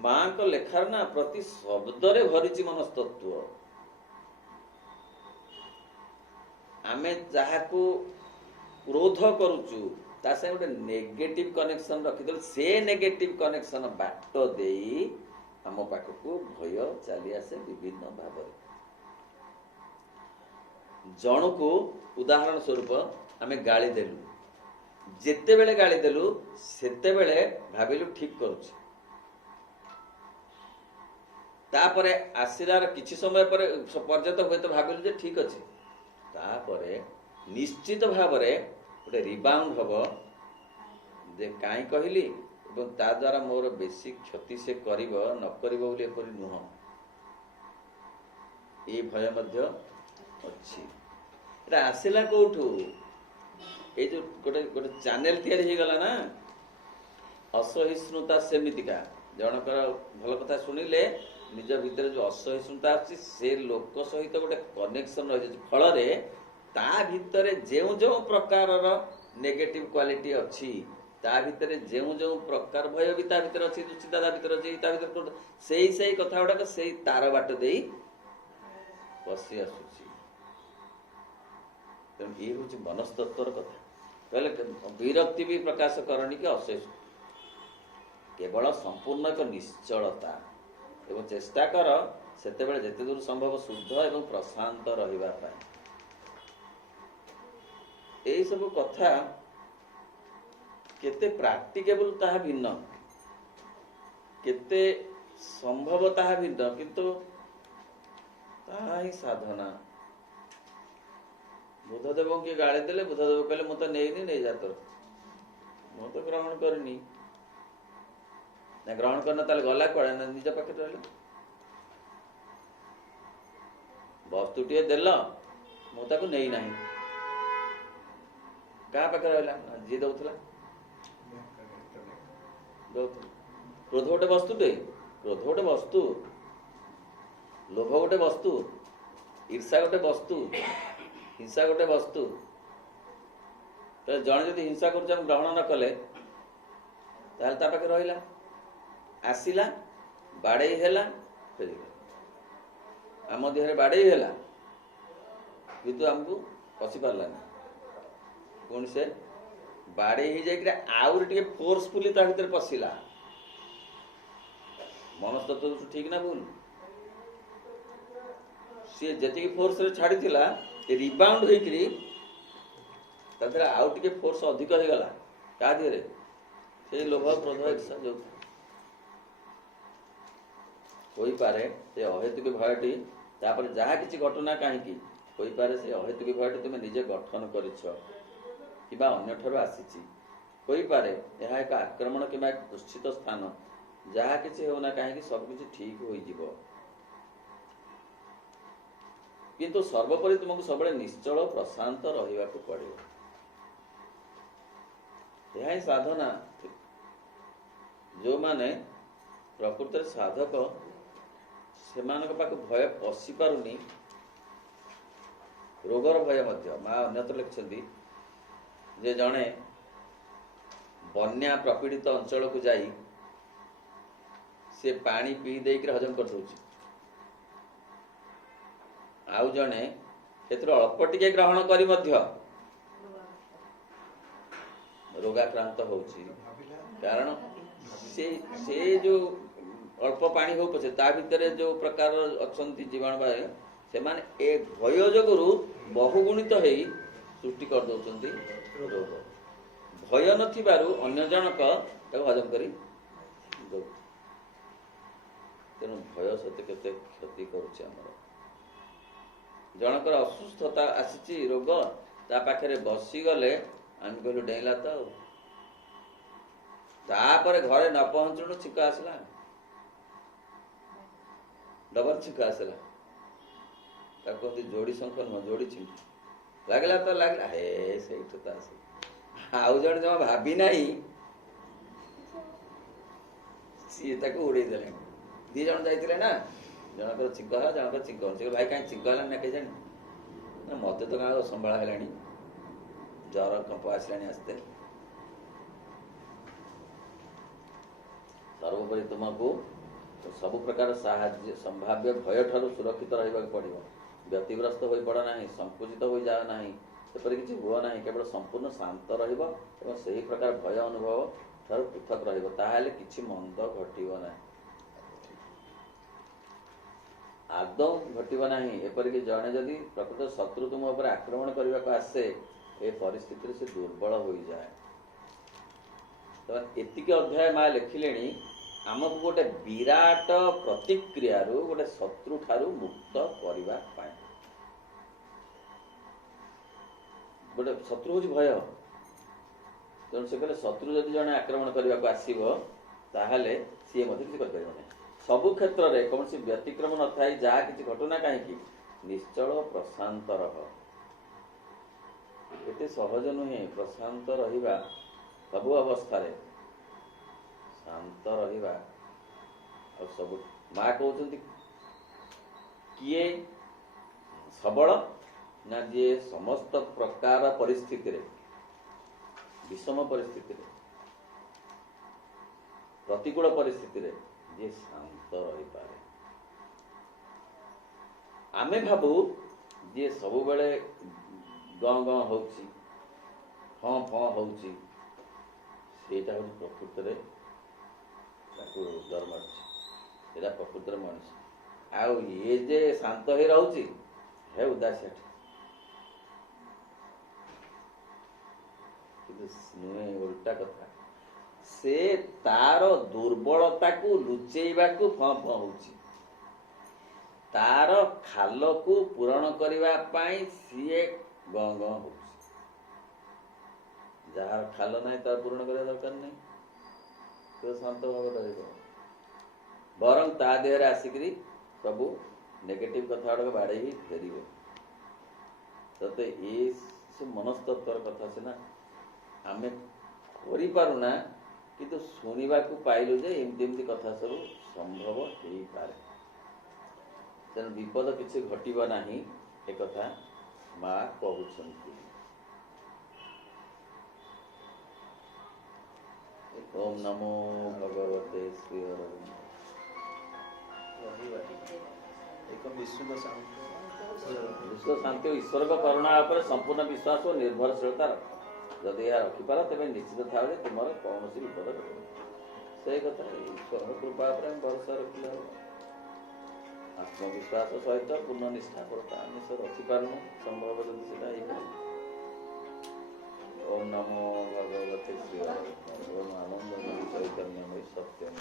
माँ को लेखार ना प्रति शब्द रे भरी मनस्तत्व आमे जहाको क्रोध करुचु ता से गोटे नेगेटिव कनेक्शन रखिदेल से नेगेटिव कनेक्शन बाट देई आम पाखक भय चली आसे विभिन्न भाव जन को उदाहरण स्वरूप आमे गाली देलु जेते बेले गाली देलु सेते बेले भाबिलु ठीक करूछ तापरे आसिलार किछि समय पर पर्यंत होय तो भाबिलु जे ठीक अछि तापरे निश्चित भाव रे गोटे रिबाउंड हब जे काई कहली एवं ता द्वारा मोर बेसी क्षति से करिवो न करिवो बोली एपरि नुह ए भय मध्य अच्छी एटा आसिला कोठू ए जो गोटे गोटे चैनल तैयारी हो गला ना असहिष्णुता सेमितिका जनकर भल कथा सुनिले निज भीतर जो असहिष्णुता अछि से लोक सहित गोटे कनेक्शन रहि जाय फल रे ता भीतर जेउ जेउ प्रकार नेगेटिव क्वालिटी अच्छी ता भीतर जेउ जेउ प्रकार भय भी ता भीतर अच्छी दुचिता ता भीतर अच्छी ता भीतर सही कथा गुड़ाक से तार बाट दे पशि आसुची तेणु ये हूँ मनस्तत्वर कथा कहले विरक्ति भी प्रकाश करनी कि असहिष्णु केवल संपूर्ण एक निश्चलता एवं चेष्टा कर सेते बेले जेते दूर संभव शुद्ध एवं प्रशांत रहिबा पाई यही सब कथा केते प्रैक्टिकेबल ताहा भिन्न केते संभव ताहा भिन्न किंतु ताहा ही साधना बुद्धदेव के गाड़ी देले बुद्धदेव कहले मु तो नहीं जा तो मु तो ग्रहण करनी ना ग्रहण करना ताले गला कड़े ना निज पाखे रहले ବସ୍ତୁଟିଏ ଦେଲ ମୁଁ ତାକୁ ନେଇ ନାହିଁ, କାହା ପାଖରେ ରହିଲା? ଯିଏ ଦଉଥିଲା ଦଉଥିଲା। କ୍ରୋଧ ଗୋଟେ ବସ୍ତୁଟେ, କ୍ରୋଧ ଗୋଟେ ବସ୍ତୁ, ଲୋଭ ଗୋଟେ ବସ୍ତୁ, ଈର୍ଷା ଗୋଟେ ବସ୍ତୁ, ହିଂସା ଗୋଟେ ବସ୍ତୁ। ତ ଜଣେ ଯଦି ହିଂସା କରୁଛି ଆମେ ଗ୍ରହଣ ନ କଲେ ତାହେଲେ ତା ପାଖେ ରହିଲା, ଆସିଲା, ବାଡ଼େଇ ହେଲା, ଫେରିଗଲା। ଆମ ଦେହରେ ବାଡ଼େଇ ହେଲା କିନ୍ତୁ ଆମକୁ ପଶି ପାରିଲାନି। ପୁଣି ସେ ବାଡ଼େଇ ହେଇଯାଇକିରି ଆହୁରି ଟିକେ ଫୋର୍ସଫୁଲି ତା ଭିତରେ ପଶିଲା। ମନସ୍ତତ୍ଵ ଠିକ ନା ଭୁଲ? ସିଏ ଯେତିକି ଫୋର୍ସରେ ଛାଡ଼ିଥିଲା ରିବାଉଣ୍ଡ ହେଇକିରି ତା ଦେହରେ ଆଉ ଟିକେ ଫୋର୍ସ ଅଧିକ ହେଇଗଲା। କାହା ଦେହରେ? ସେଇ ଲୋଭ, କ୍ରୋଧ, ଇର୍ଷା ଯୋଉ ହୋଇପାରେ ସେ ଅହେତୁକ ଭୟଟି, ତାପରେ ଯାହା କିଛି ଘଟଣା କାହିଁକି ହୋଇପାରେ ସେ ଅହେତୁକ ଭୟଟି ତୁମେ ନିଜେ ଗଠନ କରିଛ କିମ୍ବା ଅନ୍ୟଠାରୁ ଆସିଛି। ହୋଇପାରେ ଏହା ଏକ ଆକ୍ରମଣ କିମ୍ବା ଏକ ନିଶ୍ଚିତ ସ୍ଥାନ। ଯାହା କିଛି ହେଉନା କାହିଁକି ସବୁକିଛି ଠିକ ହୋଇଯିବ। କିନ୍ତୁ ସର୍ବୋପରି ତୁମକୁ ସବୁବେଳେ ନିଶ୍ଚଳ ପ୍ରଶାନ୍ତ ରହିବାକୁ ପଡ଼ିବ। ଏହା ହିଁ ସାଧନା। ଯେଉଁମାନେ ପ୍ରକୃତରେ ସାଧକ ସେମାନଙ୍କ ପାଖକୁ ଭୟ ପଶି ପାରୁନି, ରୋଗର ଭୟ ମଧ୍ୟ। ମା ଅନ୍ୟତ୍ର ଲେଖିଛନ୍ତି ଯେ ଜଣେ ବନ୍ୟା ପ୍ରପୀଡ଼ିତ ଅଞ୍ଚଳକୁ ଯାଇ ସେ ପାଣି ପିଇ ଦେଇକି ହଜମ କରିଦେଉଛି, ଆଉ ଜଣେ ସେଥିରୁ ଅଳ୍ପ ଟିକେ ଗ୍ରହଣ କରି ମଧ୍ୟ ରୋଗାକ୍ରାନ୍ତ ହଉଛି। କାରଣ ସେ ଯୋଉ ଅଳ୍ପ ପାଣି ହଉ ପଛେ ତା ଭିତରେ ଯୋଉ ପ୍ରକାର ଅଛନ୍ତି ଜୀବାଣୁ, ସେମାନେ ଏ ଭୟ ଯୋଗୁରୁ ବହୁଗୁଣିତ ହେଇ ସୃଷ୍ଟି କରିଦଉଛନ୍ତି ରୋଗ। ଭୟ ନଥିବାରୁ ଅନ୍ୟ ଜଣକ ତାକୁ ହଜମ କରି ଦଉଛି। ତେଣୁ ଭୟ ସତେ କେତେ କ୍ଷତି କରୁଛି ଆମର। ଜଣଙ୍କର ଅସୁସ୍ଥତା ଆସିଛି, ରୋଗ, ତା ପାଖରେ ବସିଗଲେ ଆମେ କହିଲୁ ଡେଇଁଲା ତ, ଆଉ ତାପରେ ଘରେ ନ ପହଞ୍ଚୁଣୁ ଛିଙ୍କ ଆସିଲା, ଡବଲ ଛିଙ୍କ ଆସିଲା। ତାକୁ କହନ୍ତି ଯୋଡ଼ି ଶଙ୍ଖ ନୁହଁ, ଯୋଡ଼ି ଛିଙ୍କ। ଲାଗିଲା ତ ଲାଗିଲା, ହେ ସେଇଠୁ ତ ଆସ। ଆଉ ଜଣେ ଜମା ଭାବି ନାହିଁ, ସିଏ ତାକୁ ଉଡେଇ ଦେଲେଣି। ଦି ଜଣ ଯାଇଥିଲେ ନା, ଜଣଙ୍କର ଛିଙ୍କ ହେଲା, ଜଣଙ୍କର ଛିଙ୍କ ହଉନି। ସେ ଭାଇ କାହିଁ ଛିଙ୍କ ହେଲାନି ନା କେଜାଣି? ନା ମତେ ତ କାହା ଅସମ୍ଭାଳ ହେଲାଣି, ଜର କମ୍ପ ଆସିଲାଣି ଆସ୍ତେ। ସର୍ବୋପରି ତୁମକୁ ସବୁ ପ୍ରକାର ସାହାଯ୍ୟ ସମ୍ଭାବ୍ୟ ଭୟ ଠାରୁ ସୁରକ୍ଷିତ ରହିବାକୁ ପଡ଼ିବ। ବ୍ୟତିଗ୍ରସ୍ତ ହୋଇପଡ଼ ନାହିଁ, ସଂକୁଚିତ ହୋଇଯାଅ ନାହିଁ, ସେପରି କିଛି ହୁଅ ନାହିଁ। କେବଳ ସମ୍ପୂର୍ଣ୍ଣ ଶାନ୍ତ ରହିବ ଏବଂ ସେହି ପ୍ରକାର ଭୟ ଅନୁଭବ ଠାରୁ ପୃଥକ ରହିବ। ତାହେଲେ କିଛି ମନ୍ଦ ଘଟିବ ନାହିଁ, ଆଦୌ ଘଟିବ ନାହିଁ। ଏପରିକି ଜଣେ ଯଦି ପ୍ରକୃତ ଶତ୍ରୁ ତୁମ ଉପରେ ଆକ୍ରମଣ କରିବାକୁ ଆସେ, ଏ ପରିସ୍ଥିତିରେ ସେ ଦୁର୍ବଳ ହୋଇଯାଏ। ତ ଏତିକି ଅଧ୍ୟାୟ ମା ଲେଖିଲେଣି ଆମକୁ ଗୋଟେ ବିରାଟ ପ୍ରତିକ୍ରିୟାରୁ, ଗୋଟେ ଶତ୍ରୁ ଠାରୁ ମୁକ୍ତ କରିବା ପାଇଁ। ଗୋଟେ ଶତ୍ରୁ ହେଉଛି ଭୟ। ତେଣୁ ସେ କହିଲେ ଶତ୍ରୁ ଯଦି ଜଣେ ଆକ୍ରମଣ କରିବାକୁ ଆସିବ ତାହେଲେ ସିଏ ମଧ୍ୟ କିଛି କରିପାରିବ ନାହିଁ। ସବୁ କ୍ଷେତ୍ରରେ କୌଣସି ବ୍ୟତିକ୍ରମ ନଥାଇ ଯାହା କିଛି ଘଟଣା କାହିଁକି ନିଶ୍ଚଳ ପ୍ରଶାନ୍ତ ରହ। ଏତେ ସହଜ ନୁହେଁ ପ୍ରଶାନ୍ତ ରହିବା, ସବୁ ଅବସ୍ଥାରେ ଶାନ୍ତ ରହିବା। ଆଉ ସବୁ ମା କହୁଛନ୍ତି କିଏ ସବଳ ନା ଯିଏ ସମସ୍ତ ପ୍ରକାର ପରିସ୍ଥିତିରେ, ବିଷମ ପରିସ୍ଥିତିରେ, ପ୍ରତିକୂଳ ପରିସ୍ଥିତିରେ ଯିଏ ଶାନ୍ତ ରହିପାରେ। ଆମେ ଭାବୁ ଯିଏ ସବୁବେଳେ ଗଁ ଗଁ ହଉଛି, ଫଁ ଫଁ ହଉଛି, ସେଇଟା ହଉଛି ପ୍ରକୃତରେ ତାକୁ ଡର ମାରୁଛି, ସେଇଟା ପ୍ରକୃତରେ ମଣିଷ। ଆଉ ଇଏ ଯେ ଶାନ୍ତ ହେଇ ରହୁଛି, ହେ ଉଦାସିଆଟି। କିନ୍ତୁ ନୁହେଁ, ଓଲଟା କଥା। ସେ ତାର ଦୁର୍ବଳତାକୁ ଲୁଚେଇବାକୁ ଫଁ ଫଁ ହଉଛି, ତାର ଖାଲକୁ ପୂରଣ କରିବା ପାଇଁ ସିଏ ଗଁ ଗଁ ହଉଛି। ଯାହାର ଖାଲ ନାହିଁ ତାର ପୂରଣ କରିବା ଦରକାର ନାହିଁ, ସେ ଶାନ୍ତ ଭାବରେ ରହିବ। ବରଂ ତା ଦେହରେ ଆସିକିରି ସବୁ नेगेटिव कथा गुड़ाक बाड़े फेरवे तते ये से मनस्तत्वर कथा सीना आम करना किंतु शुणा पाइलु जे एमती कथा सब संभव हो पारे तेणु विपद किसी घटवा ना एक कथा माँ कहते। ओम नमो भगवते श्री अरविंद। एक विश्व शांति विश्व शांति और ईश्वर का करुणा पर संपूर्ण विश्वास और निर्भरशीलता रख जदि यह रखिपार तेज निश्चित था तुम कौन विपद से कथा ईश्वर कृपा पर भरोसा रखिले आत्मविश्वास सहित पूर्ण निष्ठापरता आम से रखिपारनु संभव जदि से ओम नमो भगवते श्री ओम आनंद चैतन्य सत्यम